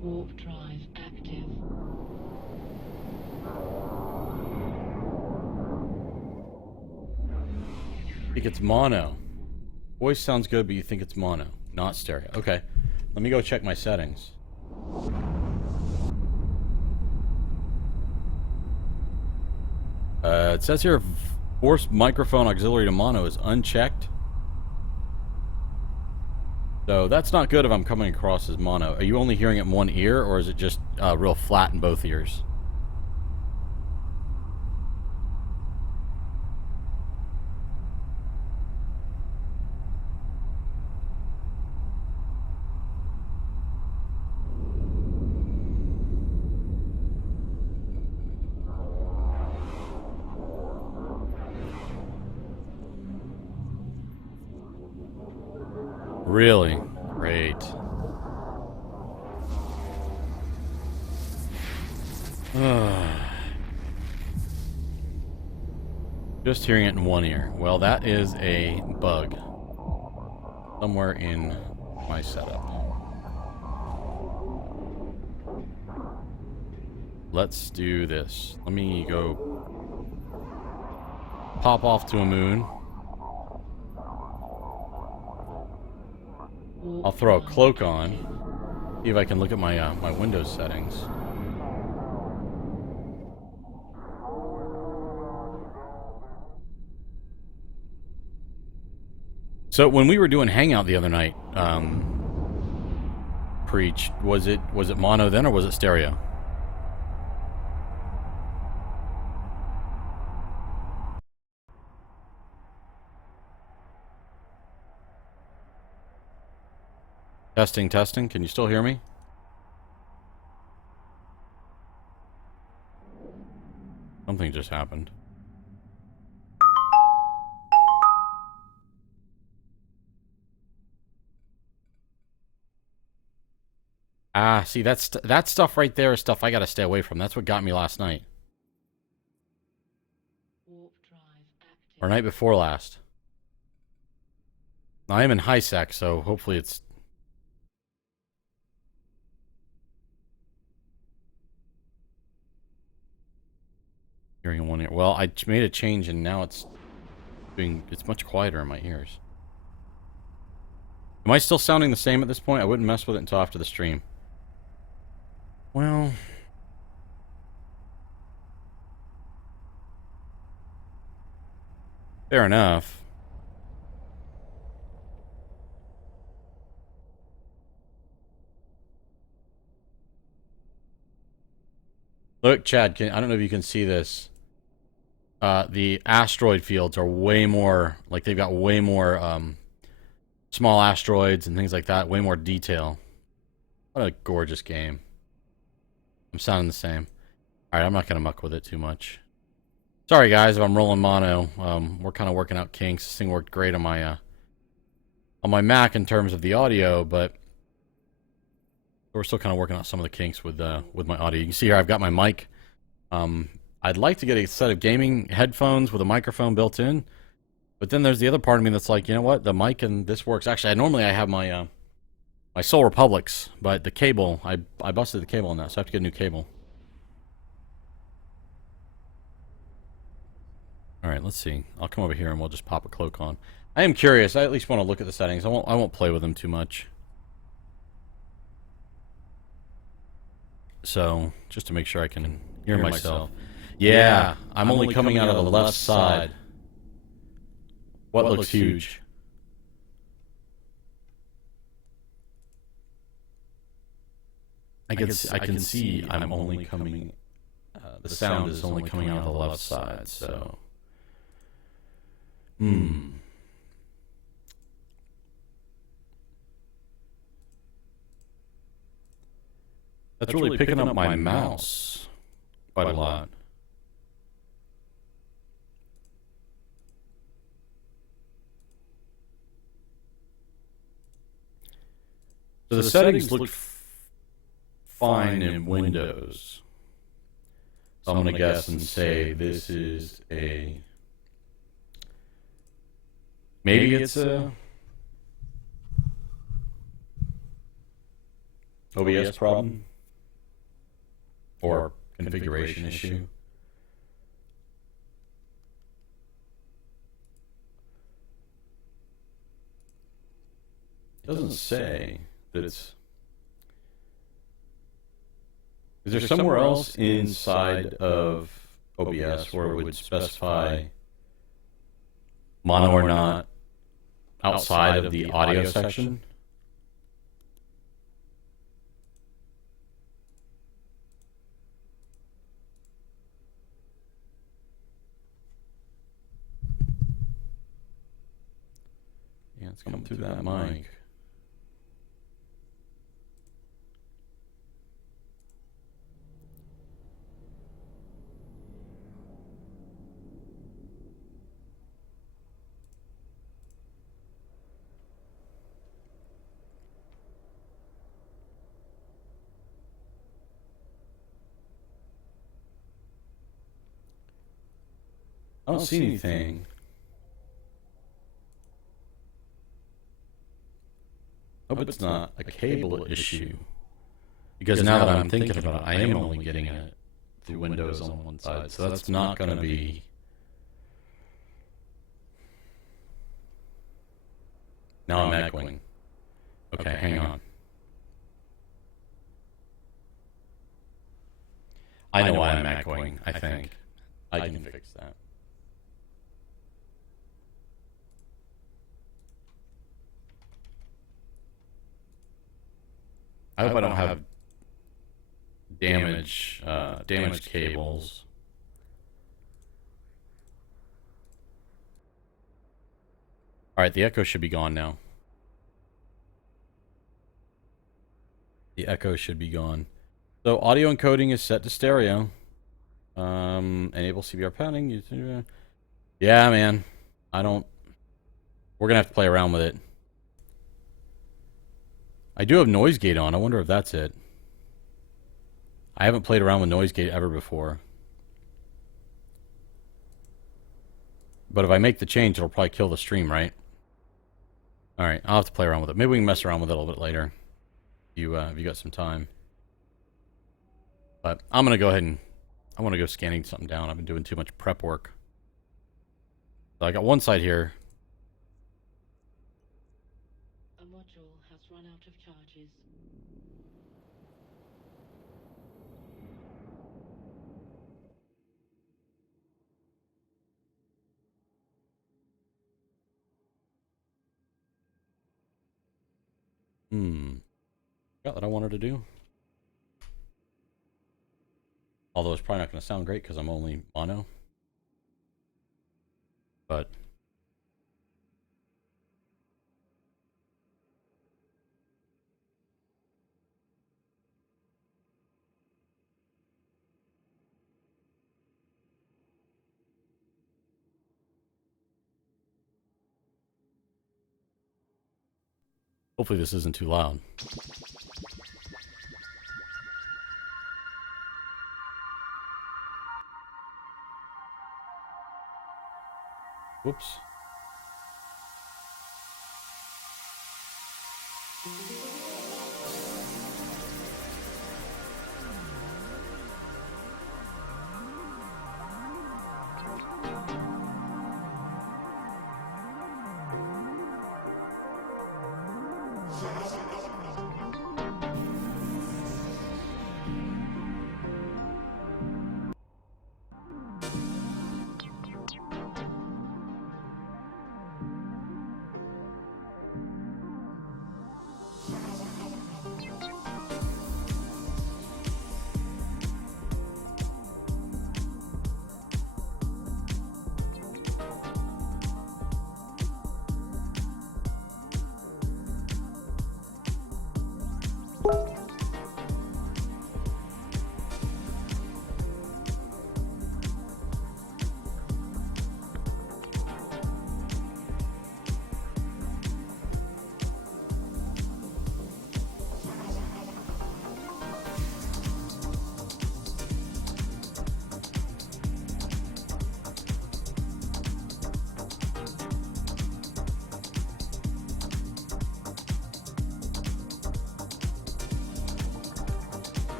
Warp drive active. I think it's mono. Voice sounds good, but you think it's mono, not stereo. Okay, let me go check my settings. It says here, force microphone auxiliary to mono is unchecked. So that's not good if I'm coming across as mono. Are you only hearing it in one ear, or is it just real flat in both ears? Really? Great. Just hearing it in one ear. Well, that is a bug somewhere in my setup. Let's do this. Let me go pop off to a moon. I'll throw a cloak on. See if I can look at my my Windows settings. So when we were doing Hangout the other night, Preach, was it mono then or was it stereo? Testing, testing. Can you still hear me? Something just happened. Ah, see, that stuff right there is stuff I gotta stay away from. That's what got me last night. Warp drive active. Or night before last. I am in high sec, so hopefully it's... hearing in one ear. Well, I made a change and now it's much quieter in my ears. Am I still sounding the same at this point? I wouldn't mess with it until after the stream. Well, Fair enough. Look, Chad, I don't know if you can see this. The asteroid fields are way more, like they've got way more small asteroids and things like that, way more detail. What a gorgeous game. I'm sounding the same. Alright, I'm not going to muck with it too much. Sorry guys if I'm rolling mono. We're kind of working out kinks. This thing worked great on my Mac in terms of the audio, but we're still kind of working out some of the kinks with my audio. You can see here I've got my mic. I'd like to get a set of gaming headphones with a microphone built in, but then there's the other part of me that's like, you know what, the mic and this works. Actually, normally I have my my Soul Republics, but the cable, I busted the cable on that, so I have to get a new cable. Alright, let's see. I'll come over here and we'll just pop a cloak on. I am curious. I at least want to look at the settings. I won't play with them too much. So, just to make sure I can hear myself. Yeah, I'm only coming out of the left side. What looks huge? I can see I'm only coming... the sound is only coming out of the left side, so... That's really picking up my mouse quite a lot. So the settings look fine in Windows. So I'm going to guess and say this is a... Maybe it's a... OBS problem? Or configuration issue? It doesn't say that it's... Is there somewhere else inside of OBS where it would specify mono or not outside of the audio section? Yeah, it's coming through that mic. I don't see anything. Hope it's not a cable issue. Because now that I'm thinking about it, I am only getting it through Windows on one side. So that's not going to be... Now I'm echoing. Okay, hang on. I know why I'm echoing, I think. I can fix that. I hope I don't have damaged cables. Alright, the echo should be gone now. The echo should be gone. So audio encoding is set to stereo. Enable CBR padding. Yeah, man. We're gonna have to play around with it. I do have noise gate on. I wonder if that's it. I haven't played around with noise gate ever before. But if I make the change, it'll probably kill the stream, right? Alright, I'll have to play around with it. Maybe we can mess around with it a little bit later. If you got some time. But I'm going to go ahead and... I want to go scanning something down. I've been doing too much prep work. So I got one side here. A module has run out of charges. Got what I wanted to do. Although it's probably not going to sound great because I'm only mono. But hopefully this isn't too loud. Whoops.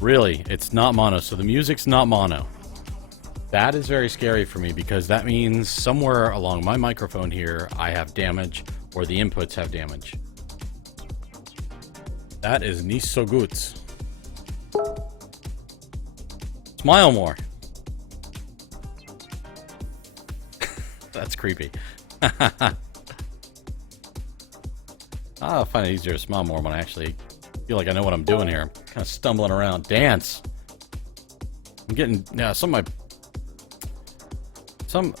Really, it's not mono, so the music's not mono. That is very scary for me because that means somewhere along my microphone here I have damage or the inputs have damage. That is nicht so gut. Smile more. That's creepy. I'll find it easier to smile more when I actually feel like I know what I'm doing here. I'm kind of stumbling around. Dance. I'm getting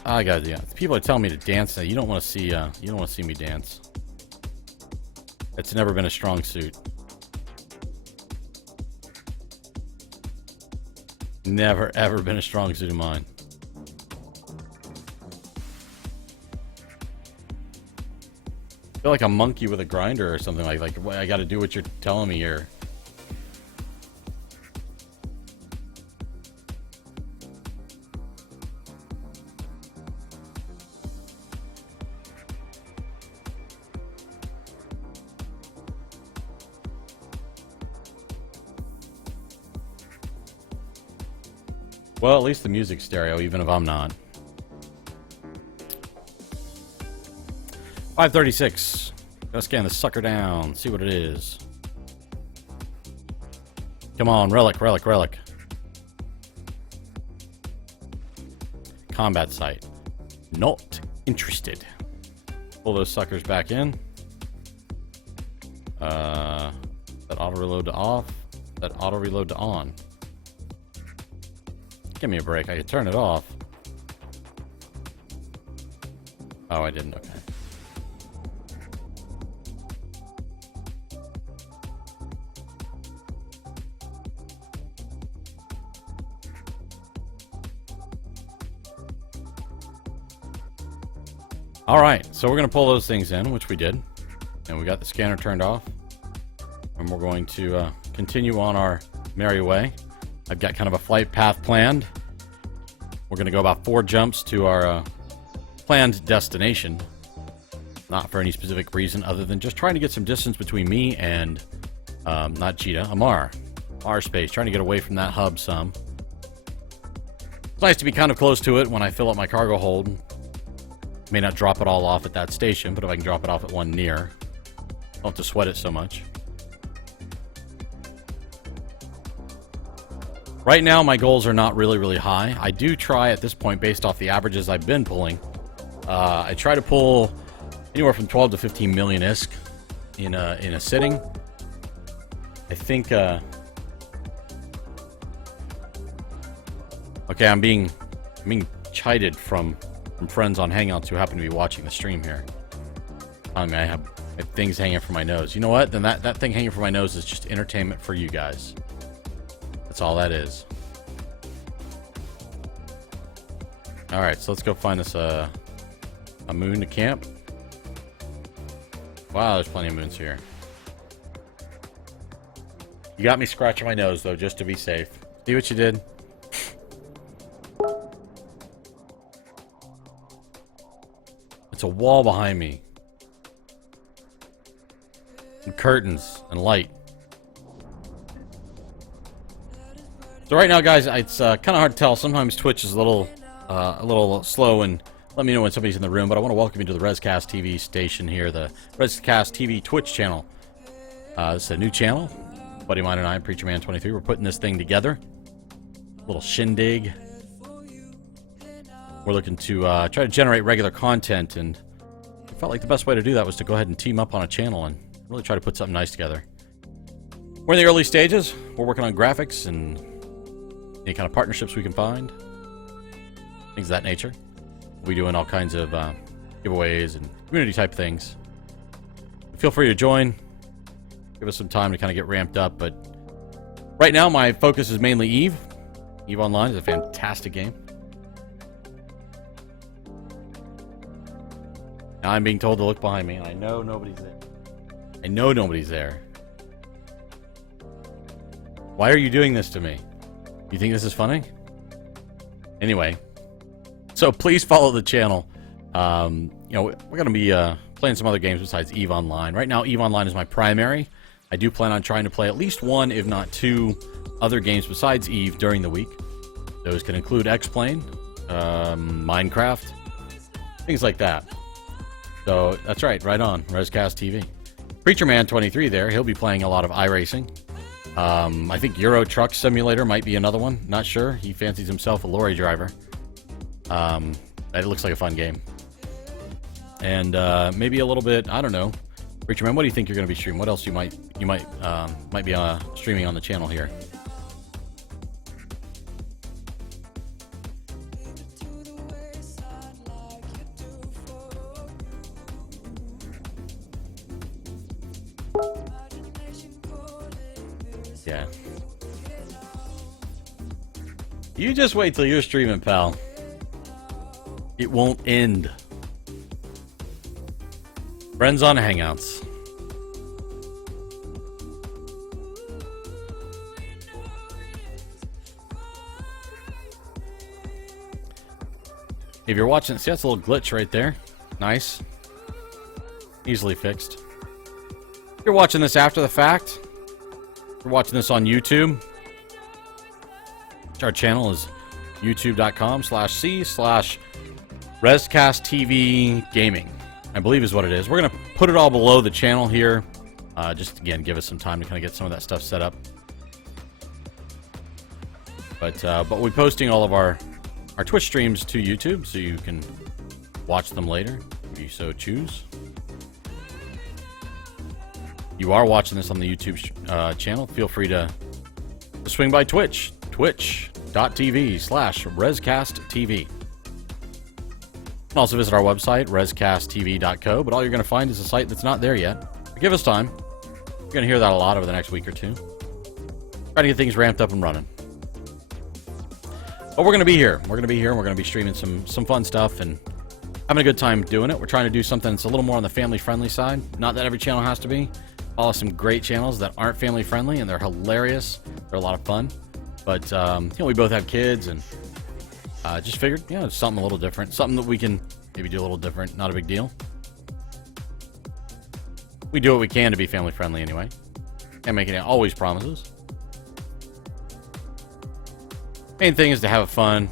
I got people are telling me to dance now. You don't want to see me dance. It's never been a strong suit. Never ever been a strong suit of mine. I feel like a monkey with a grinder or something like I got to do what you're telling me here. Well, at least the music's stereo, even if I'm not. 536. Gotta scan the sucker down, see what it is. Come on, relic. Combat site. Not interested. Pull those suckers back in. That auto reload to off. That auto reload to on. Give me a break. I could turn it off. Oh, I didn't. Okay. All right, so we're going to pull those things in, which we did. And we got the scanner turned off. And we're going to continue on our merry way. I've got kind of a flight path planned. We're going to go about 4 jumps to our planned destination. Not for any specific reason other than just trying to get some distance between me and, not Cheetah, Amar. R space, trying to get away from that hub some. It's nice to be kind of close to it when I fill up my cargo hold. May not drop it all off at that station, but if I can drop it off at one near, don't have to sweat it so much. Right now, my goals are not really high. I do try at this point, based off the averages I've been pulling. I try to pull anywhere from 12 to 15 million ISK in a sitting. I think. Okay, I'm being chided from friends on Hangouts who happen to be watching the stream here. I mean, I have things hanging from my nose. You know what? Then that thing hanging from my nose is just entertainment for you guys. That's all that is. Alright, so let's go find us a moon to camp. Wow, there's plenty of moons here. You got me scratching my nose, though, just to be safe. See what you did? It's a wall behind me. And curtains and light. So right now, guys, it's kind of hard to tell. Sometimes Twitch is a little slow and let me know when somebody's in the room. But I want to welcome you to the Rescast TV station here, the Rescast TV Twitch channel. This is a new channel. A buddy of mine and I, Preacher Man 23, we're putting this thing together. A little shindig. We're looking to try to generate regular content, and I felt like the best way to do that was to go ahead and team up on a channel and really try to put something nice together. We're in the early stages. We're working on graphics and any kind of partnerships we can find. Things of that nature. We'll be doing all kinds of giveaways and community type things. Feel free to join. Give us some time to kind of get ramped up. But right now, my focus is mainly Eve. Eve Online is a fantastic game. Now I'm being told to look behind me, and I know nobody's there. I know nobody's there. Why are you doing this to me? You think this is funny? Anyway, so please follow the channel. You know, we're going to be playing some other games besides EVE Online. Right now, EVE Online is my primary. I do plan on trying to play at least one, if not two, other games besides EVE during the week. Those can include X-Plane, Minecraft, things like that. So that's right on Rescast TV. Preacher Man 23 there. He'll be playing a lot of iRacing. I think Euro Truck Simulator might be another one. Not sure. He fancies himself a lorry driver. It looks like a fun game. And maybe a little bit, I don't know. Preacher Man, what do you think you're going to be streaming? What else you might be streaming on the channel here? Yeah. You just wait till you're streaming, pal. It won't end. Friends on Hangouts. If you're watching, see that's a little glitch right there. Nice. Easily fixed. If you're watching this after the fact, if you're watching this on YouTube, our channel is youtube.com/c/RescastTV Gaming. I believe is what it is. We're going to put it all below the channel here. Just, again, give us some time to kind of get some of that stuff set up. But we're posting all of our Twitch streams to YouTube, so you can watch them later, if you so choose. You are watching this on the YouTube channel. Feel free to swing by Twitch. Twitch.tv/RescastTV. You can also visit our website, rescasttv.co, but all you're going to find is a site that's not there yet. But give us time. You're going to hear that a lot over the next week or two. Try to get things ramped up and running. But we're going to be here. We're going to be here, and we're going to be streaming some fun stuff and having a good time doing it. We're trying to do something that's a little more on the family-friendly side. Not that every channel has to be. Follow some great channels that aren't family-friendly, and they're hilarious. They're a lot of fun. But, you know, we both have kids, and just figured, you know, it's something a little different. Something that we can maybe do a little different. Not a big deal. We do what we can to be family-friendly anyway. Can't make any always promises. Main thing is to have fun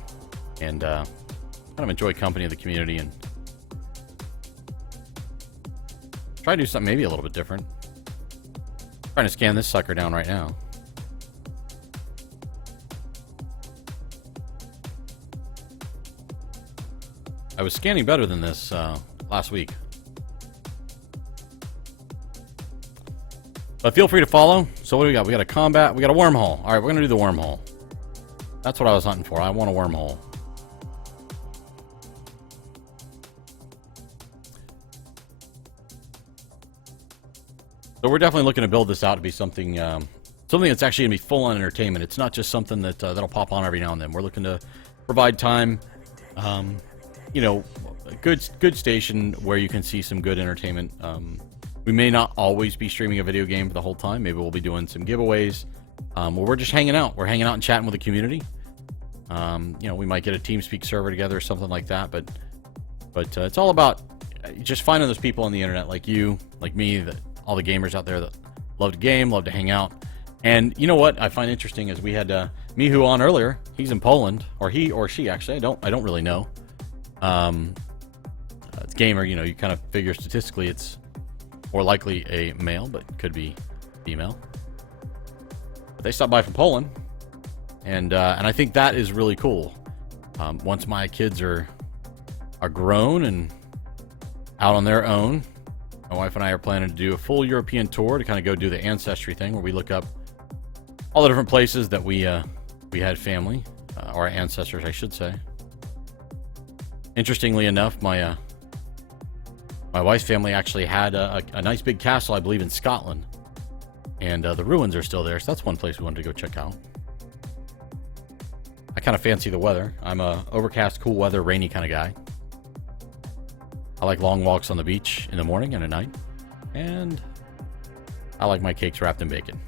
and kind of enjoy company of the community and try to do something maybe a little bit different. Trying to scan this sucker down right now. I was scanning better than this last week. But feel free to follow. So what do we got? We got a combat. We got a wormhole. All right, we're going to do the wormhole. That's what I was hunting for. I want a wormhole. So we're definitely looking to build this out to be something something that's actually going to be full-on entertainment. It's not just something that that'll pop on every now and then. We're looking to provide time, you know, a good station where you can see some good entertainment. We may not always be streaming a video game for the whole time. Maybe we'll be doing some giveaways. Where we're just hanging out. We're hanging out and chatting with the community. You know, we might get a TeamSpeak server together or something like that. But it's all about just finding those people on the internet like you, like me, all the gamers out there that love to game, love to hang out. And you know what I find interesting is we had Mihu on earlier. He's in Poland, or he or she actually. I don't really know. It's gamer. You know, you kind of figure statistically it's more likely a male, but could be female. But they stopped by from Poland, and I think that is really cool. Once my kids are grown and out on their own, my wife and I are planning to do a full European tour to kind of go do the ancestry thing, where we look up all the different places that we had family, or our ancestors, I should say. Interestingly enough, my wife's family actually had a nice big castle, I believe, in Scotland. And the ruins are still there, so that's one place we wanted to go check out. I kind of fancy the weather. I'm a overcast, cool weather, rainy kind of guy. I like long walks on the beach in the morning and at night. And I like my cakes wrapped in bacon.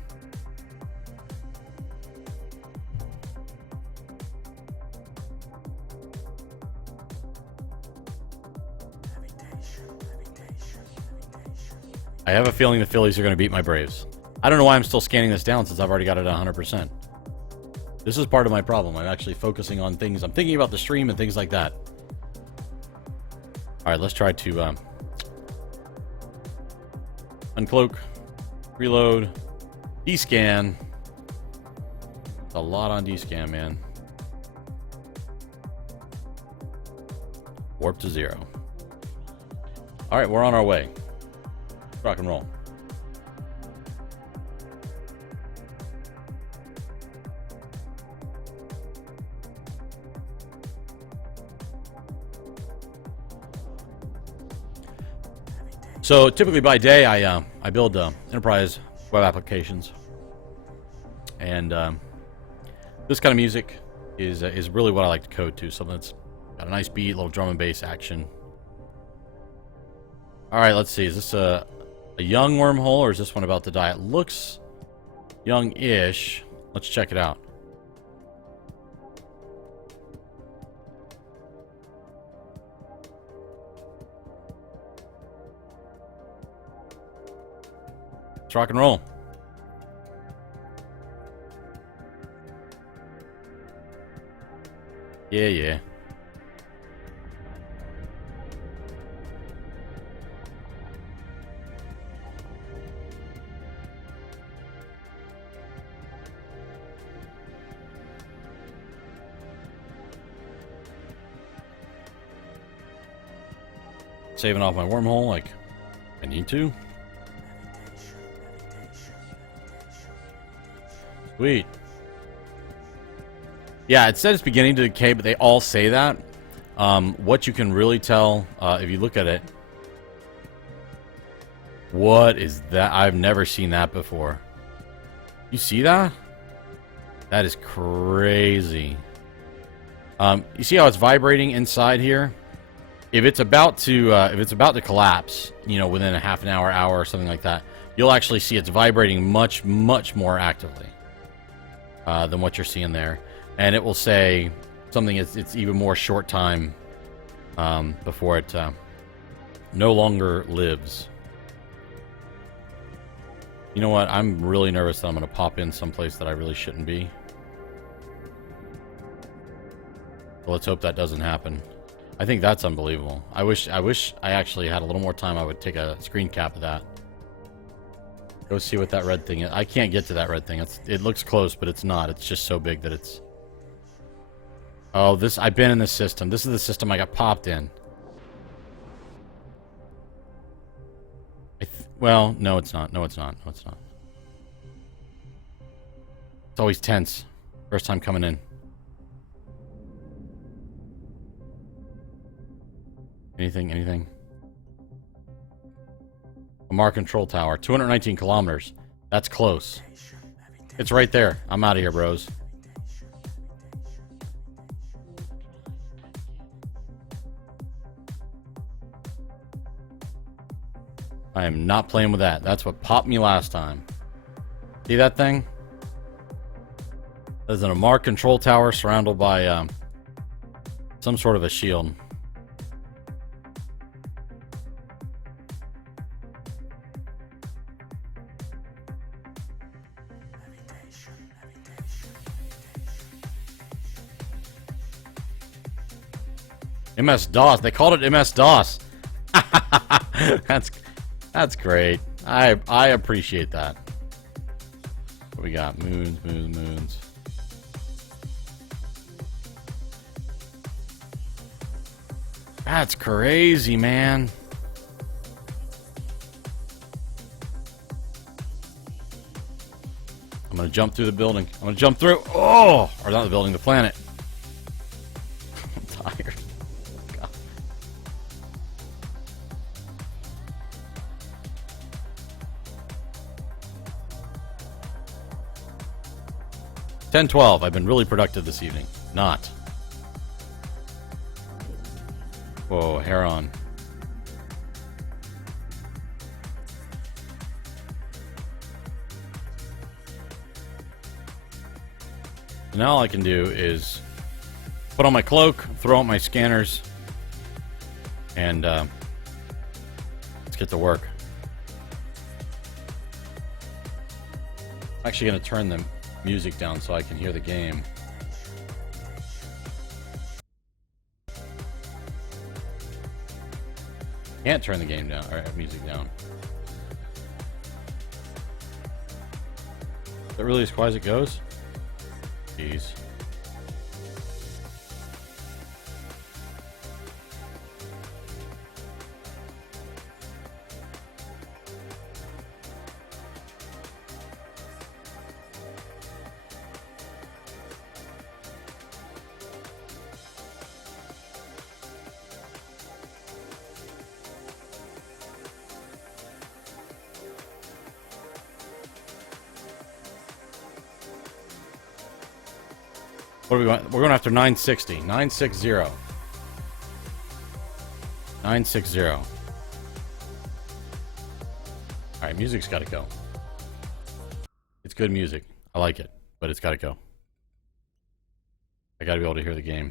I have a feeling the Phillies are going to beat my Braves. I don't know why I'm still scanning this down since I've already got it at 100%. This is part of my problem. I'm actually focusing on things. I'm thinking about the stream and things like that. All right, let's try to uncloak, reload, descan. It's a lot on descan, man. Warp to 0. All right, we're on our way. Rock and roll. So typically by day, I build enterprise web applications, and this kind of music is really what I like to code to. Something that's got a nice beat, a little drum and bass action. All right, let's see. Is this a young wormhole, or is this one about to die? It looks young-ish. Let's check it out. Let's rock and roll. Yeah. Saving off my wormhole like I need to. Sweet. Yeah, it said it's beginning to decay, but they all say that. What you can really tell, if you look at it... What is that? I've never seen that before. You see that? That is crazy. You see how it's vibrating inside here? If it's about to collapse, you know, within a half an hour, or something like that, you'll actually see it's vibrating much, much more actively than what you're seeing there. And it will say something. It's even more short time before it no longer lives. You know what? I'm really nervous that I'm going to pop in someplace that I really shouldn't be. Well, let's hope that doesn't happen. I think that's unbelievable. I wish I actually had a little more time. I would take a screen cap of that. Go see what that red thing is. I can't get to that red thing. It looks close, but it's not. It's just so big that it's... Oh, this... I've been in this system. This is the system I got popped in. Well, no, it's not. No, it's not. No, it's not. It's always tense. First time coming in. Anything? Amar Control Tower. 219 kilometers. That's close. It's right there. I'm out of here, bros. I am not playing with that. That's what popped me last time. See that thing? There's an Amar Control Tower surrounded by some sort of a shield. MS-DOS. They called it MS-DOS. That's great. I appreciate that. What we got? Moons. That's crazy, man. I'm gonna jump through the building. I'm gonna jump through. Oh! Or not the building, the planet. I'm tired. God. 10-12. I've been really productive this evening. Not. Whoa, Heron. Now all I can do is put on my cloak, throw out my scanners, and let's get to work. I'm actually going to turn the music down so I can hear the game. Can't turn the game down, or music down. Is that really as quiet as it goes? Jeez. What are we going? We're going after 960. 960. 960. Alright, music's got to go. It's good music. I like it, but it's got to go. I got to be able to hear the game.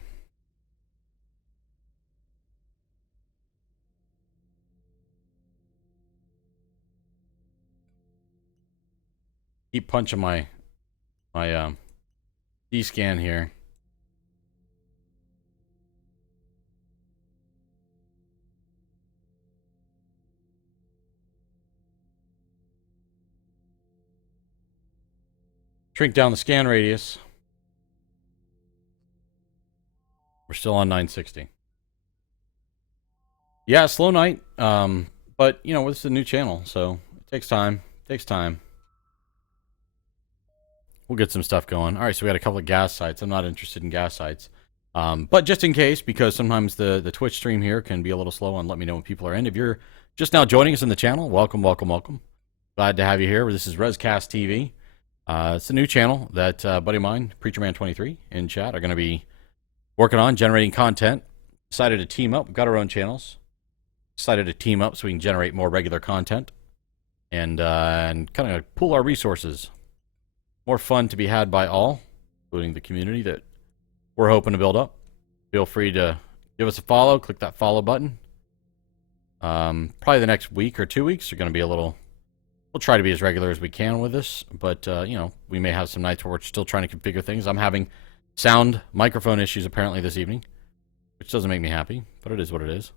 Keep punching my D-scan here. Shrink down the scan radius. We're still on 960. Yeah, slow night. But you know, it's a new channel, so it takes time. We'll get some stuff going. All right, so we got a couple of gas sites. I'm not interested in gas sites. But just in case, because sometimes the Twitch stream here can be a little slow on let me know when people are in. If you're just now joining us in the channel, welcome. Glad to have you here. This is ResCast TV. It's a new channel that a buddy of mine, PreacherMan23, in chat, are going to be working on, generating content. Decided to team up. We've got our own channels. Decided to team up so we can generate more regular content and kind of pool our resources. More fun to be had by all, including the community that we're hoping to build up. Feel free to give us a follow. Click that follow button. Probably the next week or 2 weeks are going to be a little... We'll try to be as regular as we can with this, but, you know, we may have some nights where we're still trying to configure things. I'm having sound microphone issues apparently this evening, which doesn't make me happy, but it is what it is.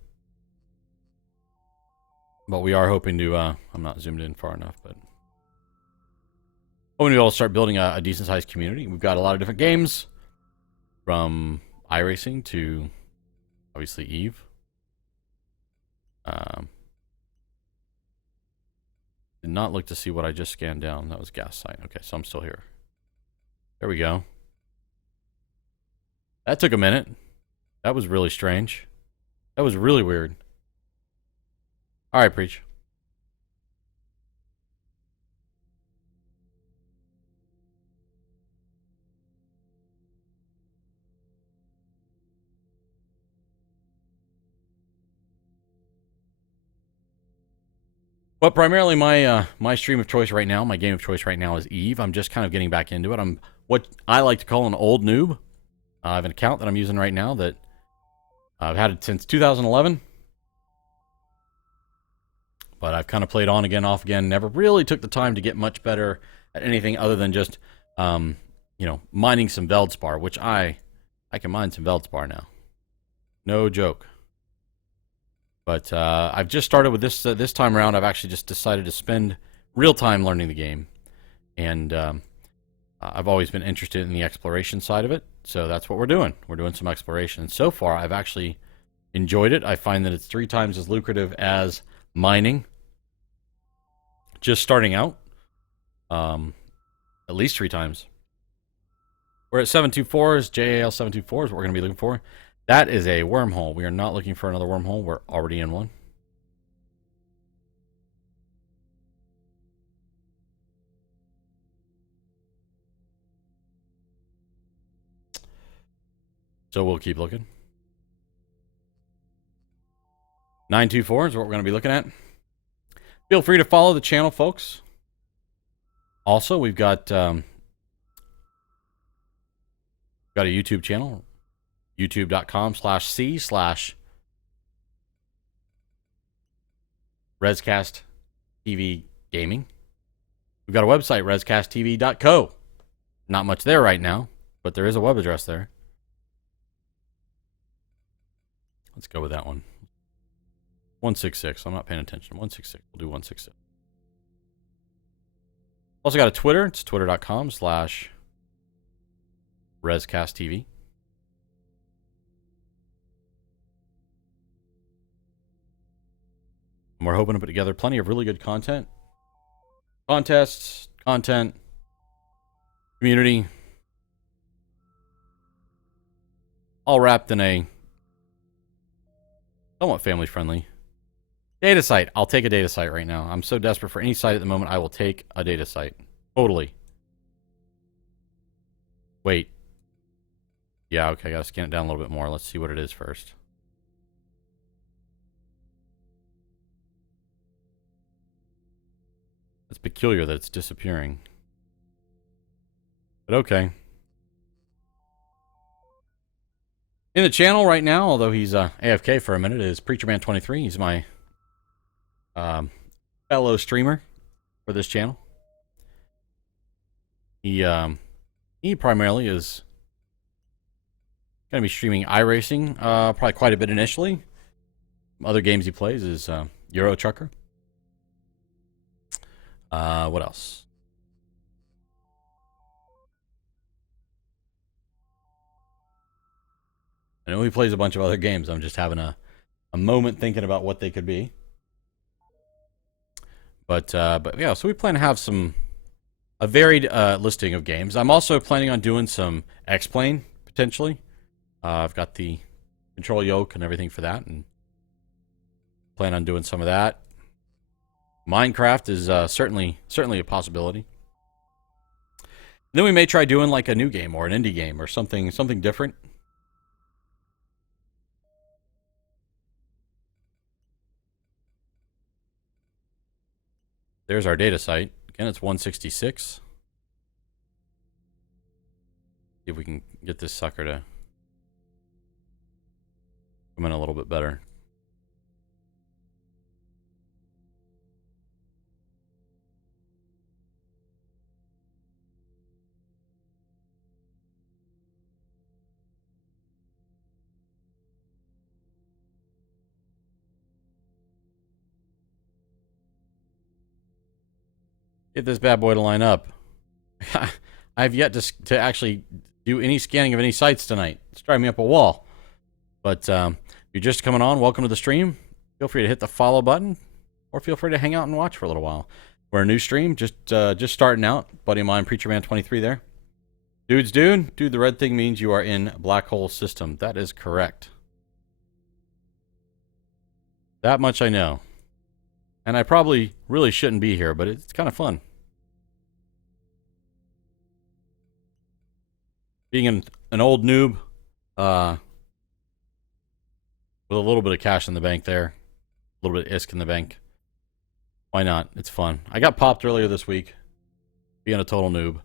But we are hoping to, I'm not zoomed in far enough, but hoping to be able to start building a decent-sized community. We've got a lot of different games, from iRacing to, obviously, Eve. Did not look to see what I just scanned down. That was gas site. Okay, so I'm still here. There we go. That took a minute. That was really strange. That was really weird. All right, Preach. But primarily my stream of choice right now, my game of choice right now is Eve. I'm just kind of getting back into it. I'm what I like to call an old noob. I have an account that I'm using right now that I've had it since 2011. But I've kind of played on again, off again. Never really took the time to get much better at anything other than just, you know, mining some Veldspar, which I can mine some Veldspar now. No joke. But I've just started with this this time around. I've actually just decided to spend real time learning the game. And I've always been interested in the exploration side of it. So that's what we're doing. We're doing some exploration. And so far, I've actually enjoyed it. I find that it's 3 times as lucrative as mining. Just starting out. At least 3 times. We're at 724s. JAL 724 is what we're going to be looking for. That is a wormhole. We are not looking for another wormhole. We're already in one. So we'll keep looking. 924 is what we're going to be looking at. Feel free to follow the channel, folks. Also, we've got a YouTube channel. YouTube.com/C/Rescast TV Gaming. We've got a website, rescasttv.co. Not much there right now, but there is a web address there. Let's go with that one. 166. I'm not paying attention. 166. We'll do 166. Also got a Twitter. It's twitter.com/RescastTV. And we're hoping to put together plenty of really good content. Contests, content, community. All wrapped in a somewhat family-friendly data site. I'll take a data site right now. I'm so desperate for any site at the moment, I will take a data site. Totally. Wait. Yeah, okay, I gotta scan it down a little bit more. Let's see what it is first. It's peculiar that it's disappearing. But okay. In the channel right now, although he's AFK for a minute, is PreacherMan23. He's my fellow streamer for this channel. He primarily is going to be streaming iRacing, probably quite a bit initially. Other games he plays is Euro Trucker. What else? I know he plays a bunch of other games. I'm just having a moment thinking about what they could be. But yeah, so we plan to have a varied listing of games. I'm also planning on doing some X-Plane, potentially. I've got the control yoke and everything for that, and plan on doing some of that. Minecraft is certainly a possibility. Then we may try doing like a new game or an indie game or something different. There's our data site. Again, it's 166. See if we can get this sucker to come in a little bit better. Get this bad boy to line up. I've yet to actually do any scanning of any sites tonight. It's driving me up a wall. But if you're just coming on, welcome to the stream. Feel free to hit the follow button, or feel free to hang out and watch for a little while. We're a new stream, just starting out. Buddy of mine, PreacherMan23 there. Dude, the red thing means you are in black hole system. That is correct. That much I know. And I probably really shouldn't be here, but it's kind of fun. Being an old noob, with a little bit of cash in the bank there, a little bit of ISK in the bank. Why not? It's fun. I got popped earlier this week, being a total noob.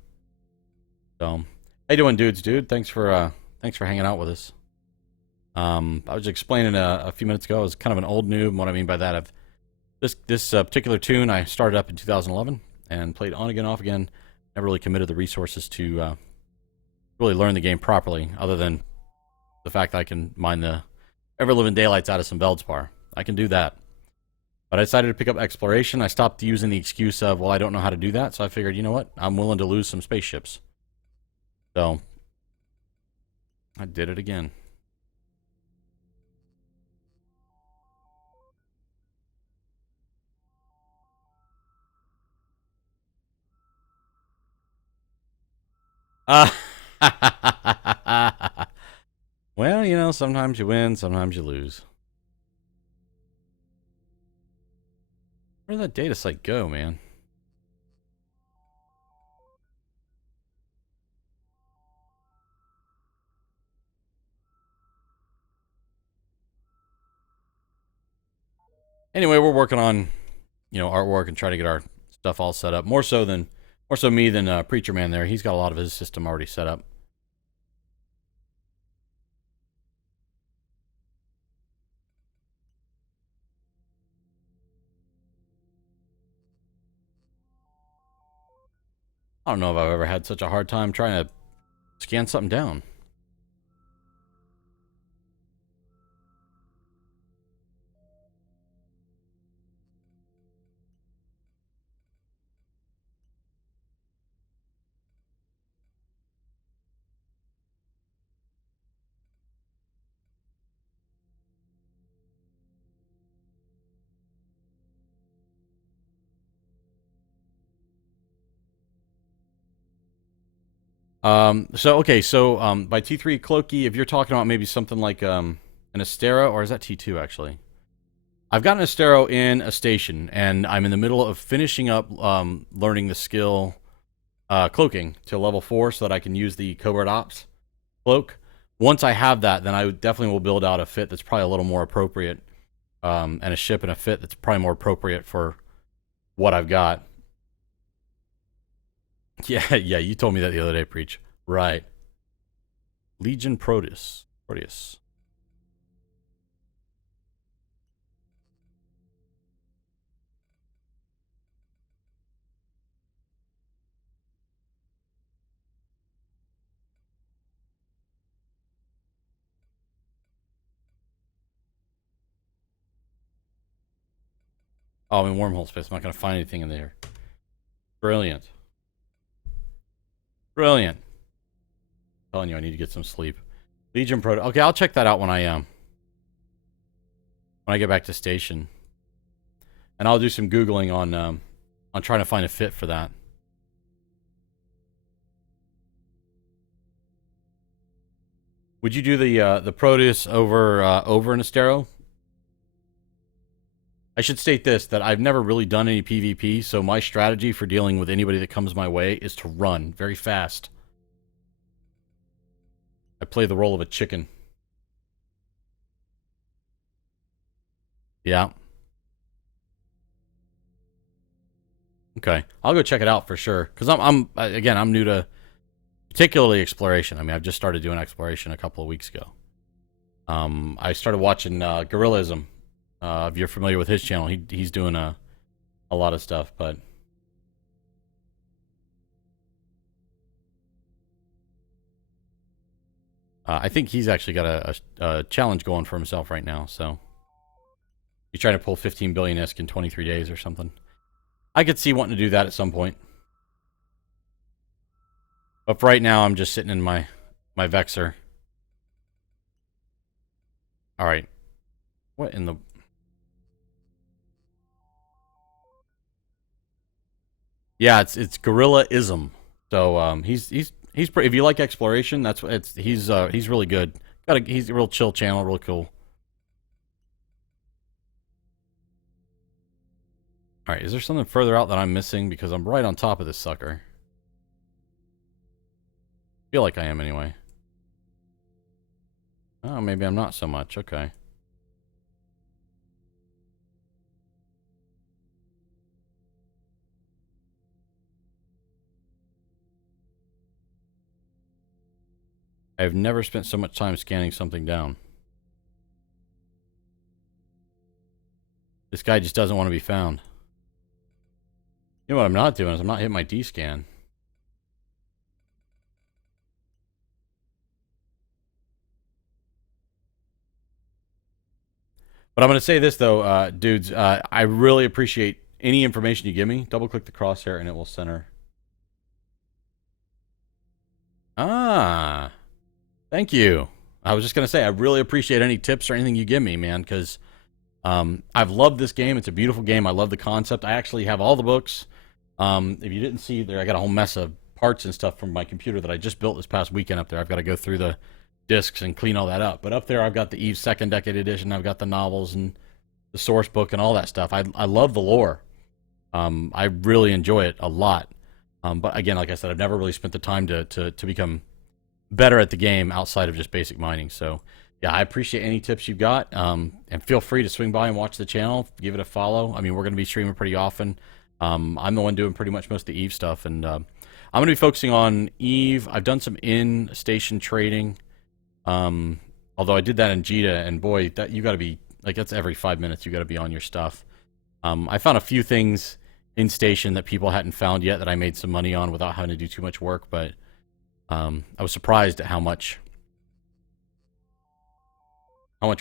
So, how you doing, dude? Thanks for hanging out with us. I was explaining a few minutes ago, I was kind of an old noob. And what I mean by that, this particular tune I started up in 2011 and played on again, off again. Never really committed the resources to really learn the game properly, other than the fact that I can mine the ever-living daylights out of some Veldspar. I can do that. But I decided to pick up exploration. I stopped using the excuse of, well, I don't know how to do that, so I figured, you know what? I'm willing to lose some spaceships. So, I did it again. Well, you know, sometimes you win, sometimes you lose. Where did that data site go, man? Anyway, we're working on, you know, artwork and trying to get our stuff all set up. More so me than Preacher Man there. He's got a lot of his system already set up. I don't know if I've ever had such a hard time trying to scan something down. So by T3 Cloaky, if you're talking about maybe something like an Astera, or is that T2 actually? I've got an Astero in a station, and I'm in the middle of finishing up learning the skill cloaking to level 4 so that I can use the Covert Ops cloak. Once I have that, then I definitely will build out a fit that's probably a little more appropriate, and a ship and a fit that's probably more appropriate for what I've got. Yeah, you told me that the other day, Preach. Right. Legion Proteus. Oh, I'm in wormhole space. I'm not going to find anything in there. Brilliant. I'm telling you, I need to get some sleep. Legion Proteus. Okay, I'll check that out when I get back to station. And I'll do some Googling on trying to find a fit for that. Would you do the Proteus over an Astero? I should state this, that I've never really done any PvP, so my strategy for dealing with anybody that comes my way is to run very fast. I play the role of a chicken. Yeah. Okay. I'll go check it out for sure. Because I'm new to particularly exploration. I mean, I've just started doing exploration a couple of weeks ago. I started watching Gorillism. If you're familiar with his channel, he's doing a lot of stuff, but I think he's actually got a challenge going for himself right now. So he's trying to pull 15 billion ISK in 23 days or something. I could see wanting to do that at some point. But for right now, I'm just sitting in my Vexer. All right. What in the... Yeah, it's Gorilla-ism. So he's pretty, if you like exploration, that's what it's he's really good. He's a real chill channel, real cool. All right, is there something further out that I'm missing because I'm right on top of this sucker? Feel like I am anyway. Oh, maybe I'm not so much. Okay. I've never spent so much time scanning something down. This guy just doesn't want to be found. You know what I'm not doing is I'm not hitting my D-scan. But I'm going to say this, though, dudes. I really appreciate any information you give me. Double-click the crosshair and it will center. Ah, thank you. I was just going to say, I really appreciate any tips or anything you give me, man, because I've loved this game. It's a beautiful game. I love the concept. I actually have all the books. If you didn't see there, I got a whole mess of parts and stuff from my computer that I just built this past weekend up there. I've got to go through the discs and clean all that up. But up there, I've got the Eve Second Decade Edition. I've got the novels and the source book and all that stuff. I love the lore. I really enjoy it a lot. But again, like I said, I've never really spent the time to become better at the game outside of just basic mining. So yeah, I appreciate any tips you've got. And feel free to swing by and watch the channel. Give it a follow. I mean, we're going to be streaming pretty often. I'm the one doing pretty much most of the Eve stuff, and I'm going to be focusing on Eve. I've done some in-station trading, although I did that in Jita, and boy, that you got to be, like, that's every 5 minutes you got to be on your stuff. I found a few things in-station that people hadn't found yet that I made some money on without having to do too much work, but I was surprised at how much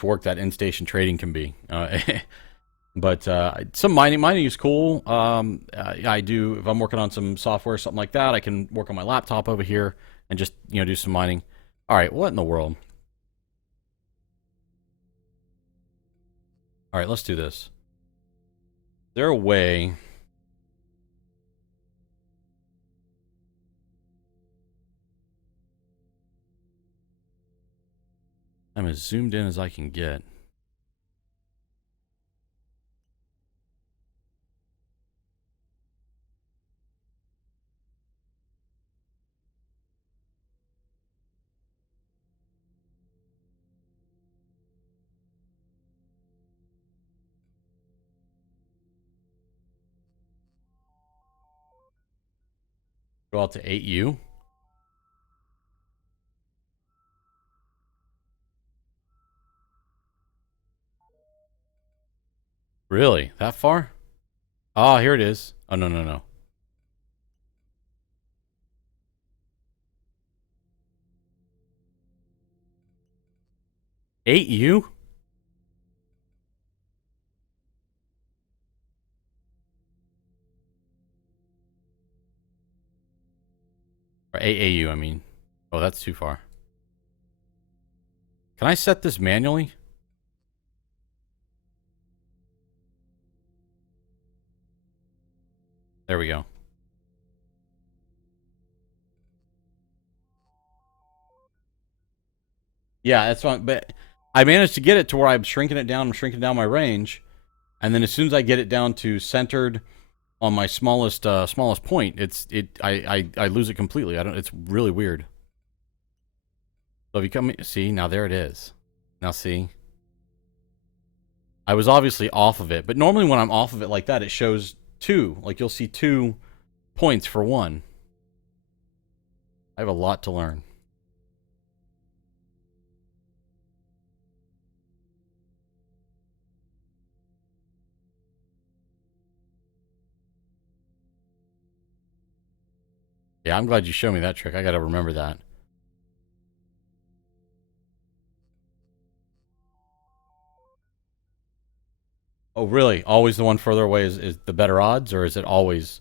work that in-station trading can be. But some mining is cool. I do, if I'm working on some software or something like that, I can work on my laptop over here and just, do some mining. All right, what in the world? All right, let's do this. Is there a way... I'm as zoomed in as I can get. Go out to 8U. Really? That far? Ah, here it is. Oh, no, no, no. 8U? Or AAU, I mean. Oh, that's too far. Can I set this manually? There we go. Yeah, that's fine. But I managed to get it to where I'm shrinking it down. I'm shrinking down my range. And then as soon as I get it down to centered on my smallest point, I lose it completely. It's really weird. So if you come, see, now there it is. Now see. I was obviously off of it, but normally when I'm off of it like that, it shows 2. Like you'll see 2 points for 1. I have a lot to learn. Yeah, I'm glad you showed me that trick. I got to remember that. Oh, really? Always the one further away is the better odds, or is it always?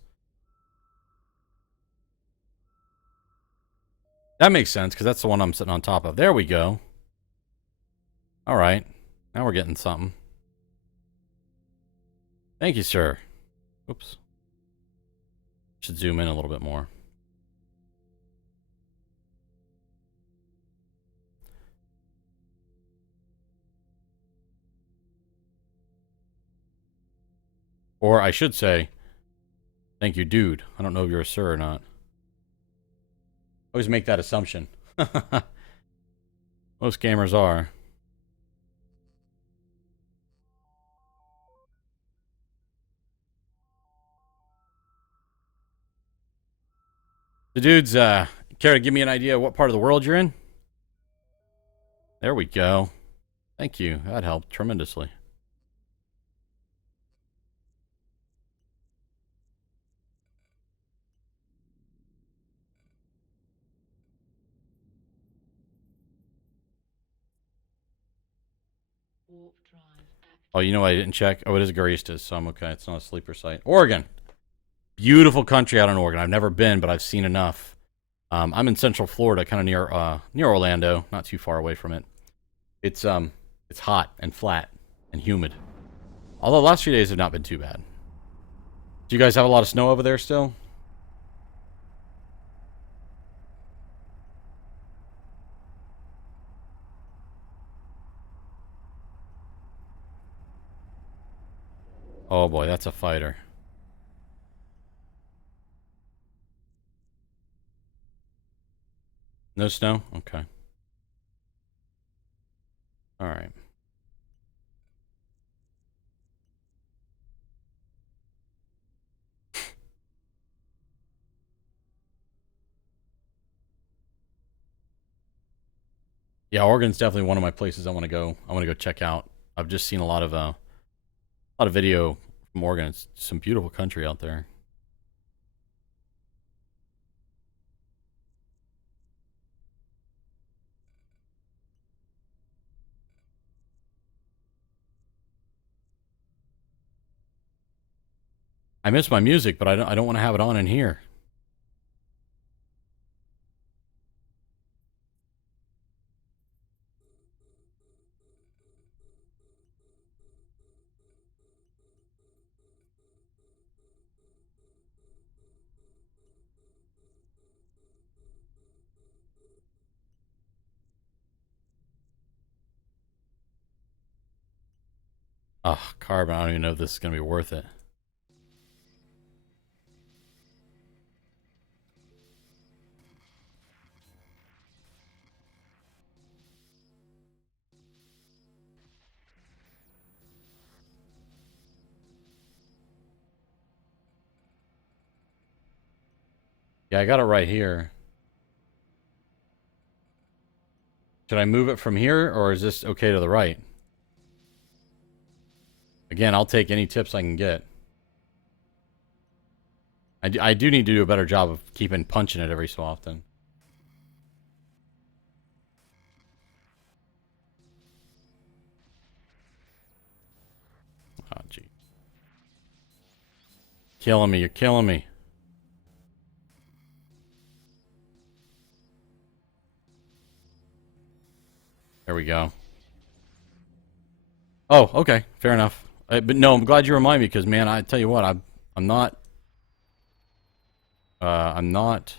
That makes sense, because that's the one I'm sitting on top of. There we go. All right. Now we're getting something. Thank you, sir. Oops. Should zoom in a little bit more. Or I should say, thank you, dude. I don't know if you're a sir or not. Always make that assumption. Most gamers are. The dudes, care to give me an idea of what part of the world you're in? There we go. Thank you. That helped tremendously. Warp drive active. Oh, you know what I didn't check? Oh, it is Garistas, so I'm okay. It's not a sleeper site. Oregon. Beautiful country out in Oregon. I've never been, but I've seen enough. I'm in Central Florida, kind of near Orlando, not too far away from it. It's hot and flat and humid. Although the last few days have not been too bad. Do you guys have a lot of snow over there still? Oh boy, that's a fighter. No snow? Okay. All right. Yeah, Oregon's definitely one of my places I want to go. I want to go check out. I've just seen a lot of video from Oregon. It's some beautiful country out there. I miss my music, but I don't want to have it on in here. Oh, carbon. I don't even know if this is going to be worth it. Yeah, I got it right here. Should I move it from here, or is this okay to the right? Again, I'll take any tips I can get. I do need to do a better job of keeping punching it every so often. Oh, gee. Killing me. You're killing me. There we go. Oh, okay. Fair enough. But no, I'm glad you remind me, because, man, I tell you what, I'm not... I'm not...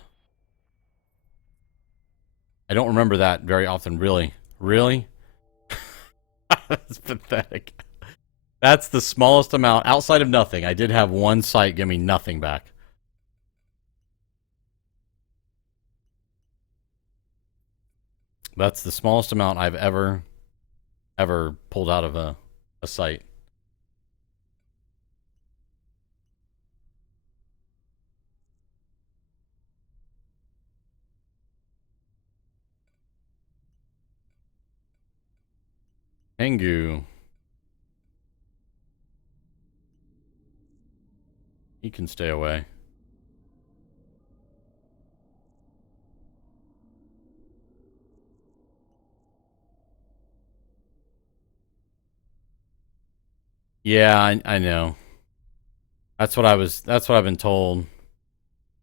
I don't remember that very often, really. Really? That's pathetic. That's the smallest amount, outside of nothing. I did have one site give me nothing back. That's the smallest amount I've ever pulled out of a site. Tengu. He can stay away. Yeah, I know. That's what I've been told.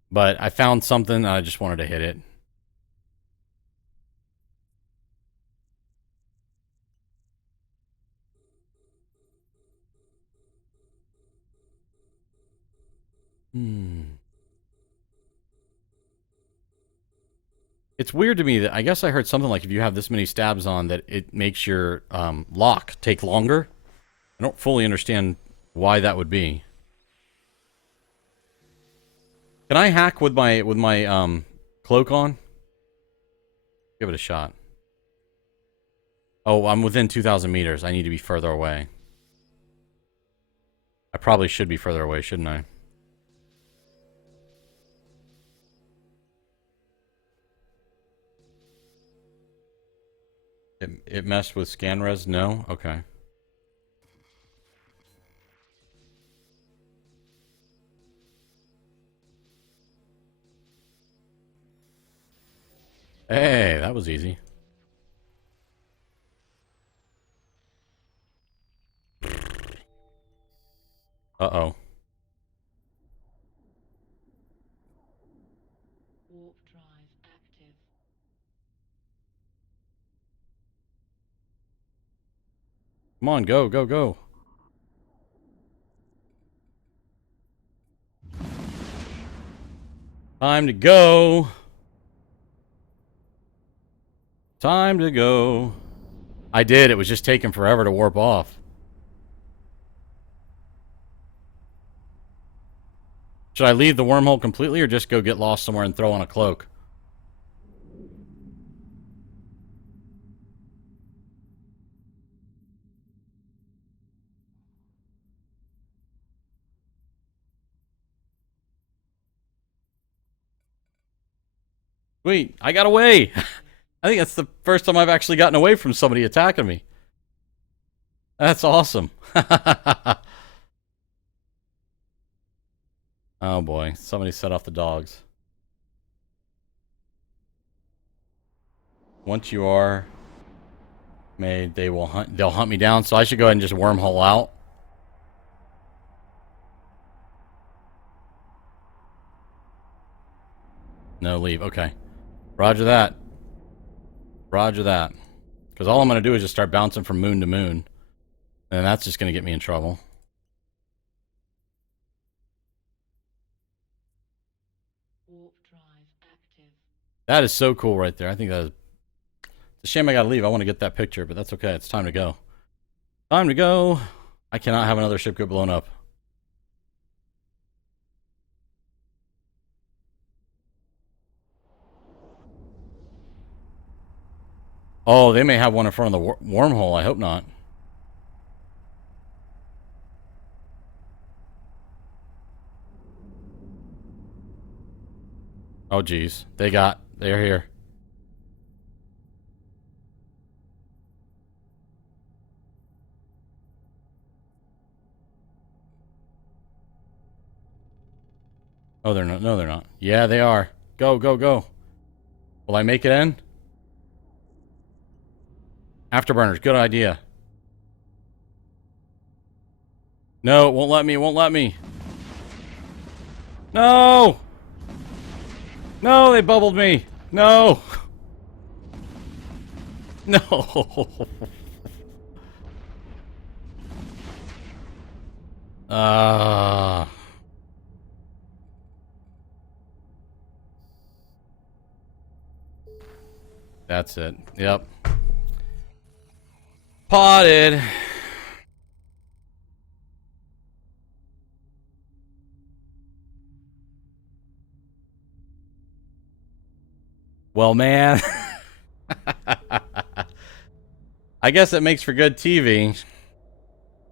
But I found something and I just wanted to hit it. It's weird to me that I guess I heard something like if you have this many stabs on that it makes your lock take longer. I don't fully understand why that would be. Can I hack with my cloak on? Give it a shot. Oh, I'm within 2,000 meters. I need to be further away. I probably should be further away, shouldn't I? It messed with scan res? No? Okay. Hey, that was easy. Uh-oh. Warp drive active. Come on, go, go, go. Time to go. Time to go. I did. It was just taking forever to warp off. Should I leave the wormhole completely or just go get lost somewhere and throw on a cloak? Wait, I got away. I think that's the first time I've actually gotten away from somebody attacking me. That's awesome. Oh boy, somebody set off the dogs. Once you are made, they'll hunt me down, so I should go ahead and just wormhole out. No, leave. Okay. Roger that. Roger that. Because all I'm going to do is just start bouncing from moon to moon. And that's just going to get me in trouble. Warp drive active. That is so cool right there. I think that is... It's a shame I got to leave. I want to get that picture, but that's okay. It's time to go. Time to go. I cannot have another ship get blown up. Oh, they may have one in front of the wormhole. I hope not. Oh, geez. They're here. Oh, they're not. No, they're not. Yeah, they are. Go, go, go. Will I make it in? Afterburners, good idea. No, it won't let me, it won't let me. No! No, they bubbled me. No! No! That's it. Yep. Potted. Well, man. I guess it makes for good TV.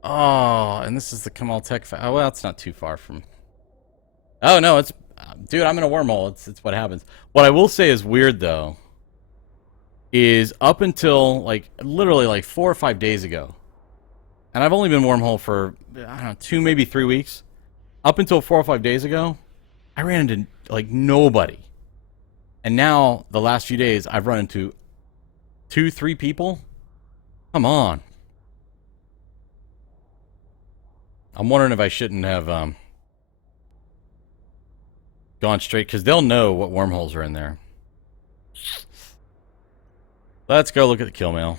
Oh, and this is the Kamal Tech. Oh, well, it's not too far from. Oh no, it's dude. I'm in a wormhole. It's what happens. What I will say is weird though. Is up until like literally like 4 or 5 days ago, and I've only been wormhole for I don't know 2 maybe 3 weeks. Up until 4 or 5 days ago, I ran into like nobody, and now the last few days I've run into 2, 3 people. Come on. I'm wondering if I shouldn't have gone straight, because they'll know what wormholes are in there. Let's go look at the kill mail.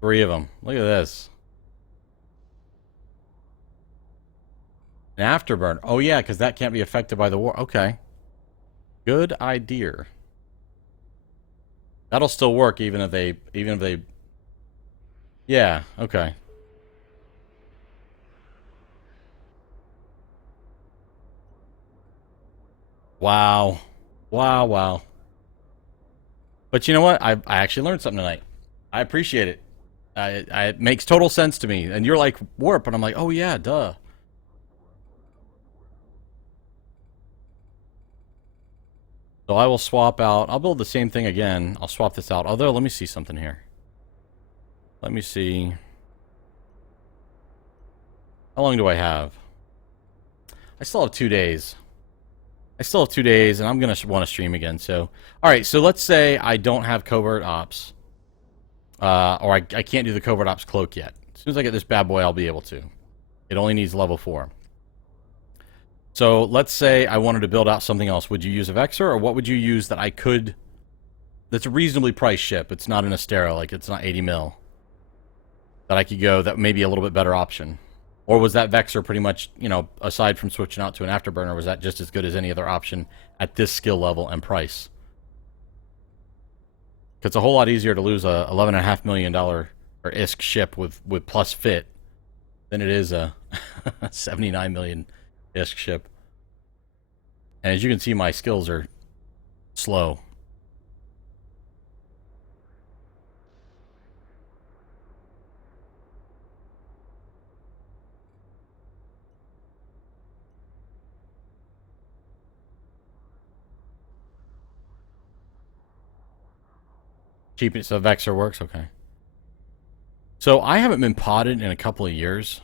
Three of them. Look at this. An afterburn. Oh yeah, because that can't be affected by the war. Okay. Good idea. That'll still work even if they Yeah, okay. Wow. Wow, wow. But you know what? I actually learned something tonight. I appreciate it. It makes total sense to me. And you're like, warp, and I'm like, oh yeah, duh. So I will swap out. I'll build the same thing again. I'll swap this out. Although, let me see something here. Let me see. How long do I have? I still have 2 days. I still have 2 days, and I'm going to want to stream again. So, all right, so let's say I don't have covert ops. Or I can't do the covert ops cloak yet. As soon as I get this bad boy, I'll be able to. It only needs level 4. So let's say I wanted to build out something else. Would you use a Vexor, or what would you use that I could... That's a reasonably priced ship. It's not an Astera, like it's not 80 mil. That I could go, that may be a little bit better option. Or was that Vexor pretty much, you know, aside from switching out to an Afterburner, was that just as good as any other option at this skill level and price? It's a whole lot easier to lose a $11.5 million or ISK ship with plus fit than it is a 79 million ISK ship. And as you can see, my skills are slow. Cheap, so Vexor works, okay. So I haven't been potted in a couple of years.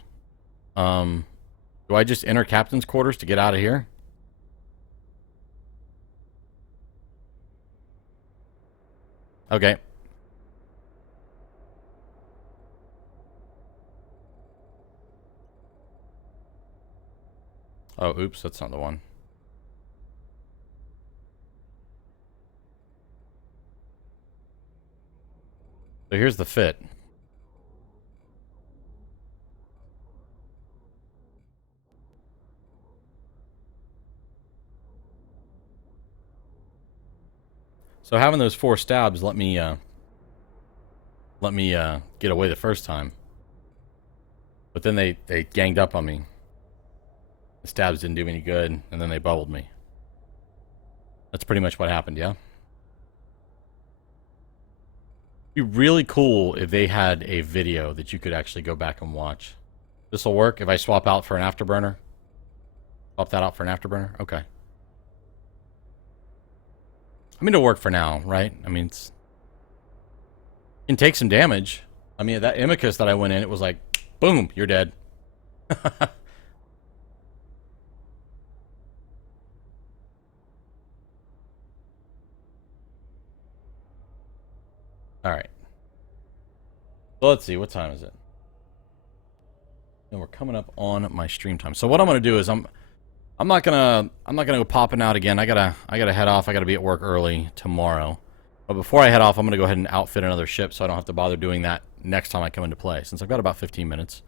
Do I just enter captain's quarters to get out of here? Okay. Oh, oops, that's not the one. So here's the fit. So having those 4 stabs let me get away the first time. But then they ganged up on me. The stabs didn't do me any good, and then they bubbled me. That's pretty much what happened, yeah? It'd be really cool if they had a video that you could actually go back and watch. This'll work if I swap out for an afterburner? Swap that out for an afterburner? Okay. I mean, it'll work for now, right? I mean, it can take some damage. I mean, that Imicus that I went in, it was like, boom, you're dead. Alright. So let's see, what time is it? And we're coming up on my stream time. So what I'm gonna do is I'm not gonna go popping out again. I gotta head off. I gotta be at work early tomorrow. But before I head off, I'm gonna go ahead and outfit another ship so I don't have to bother doing that next time I come into play, since I've got about 15 minutes.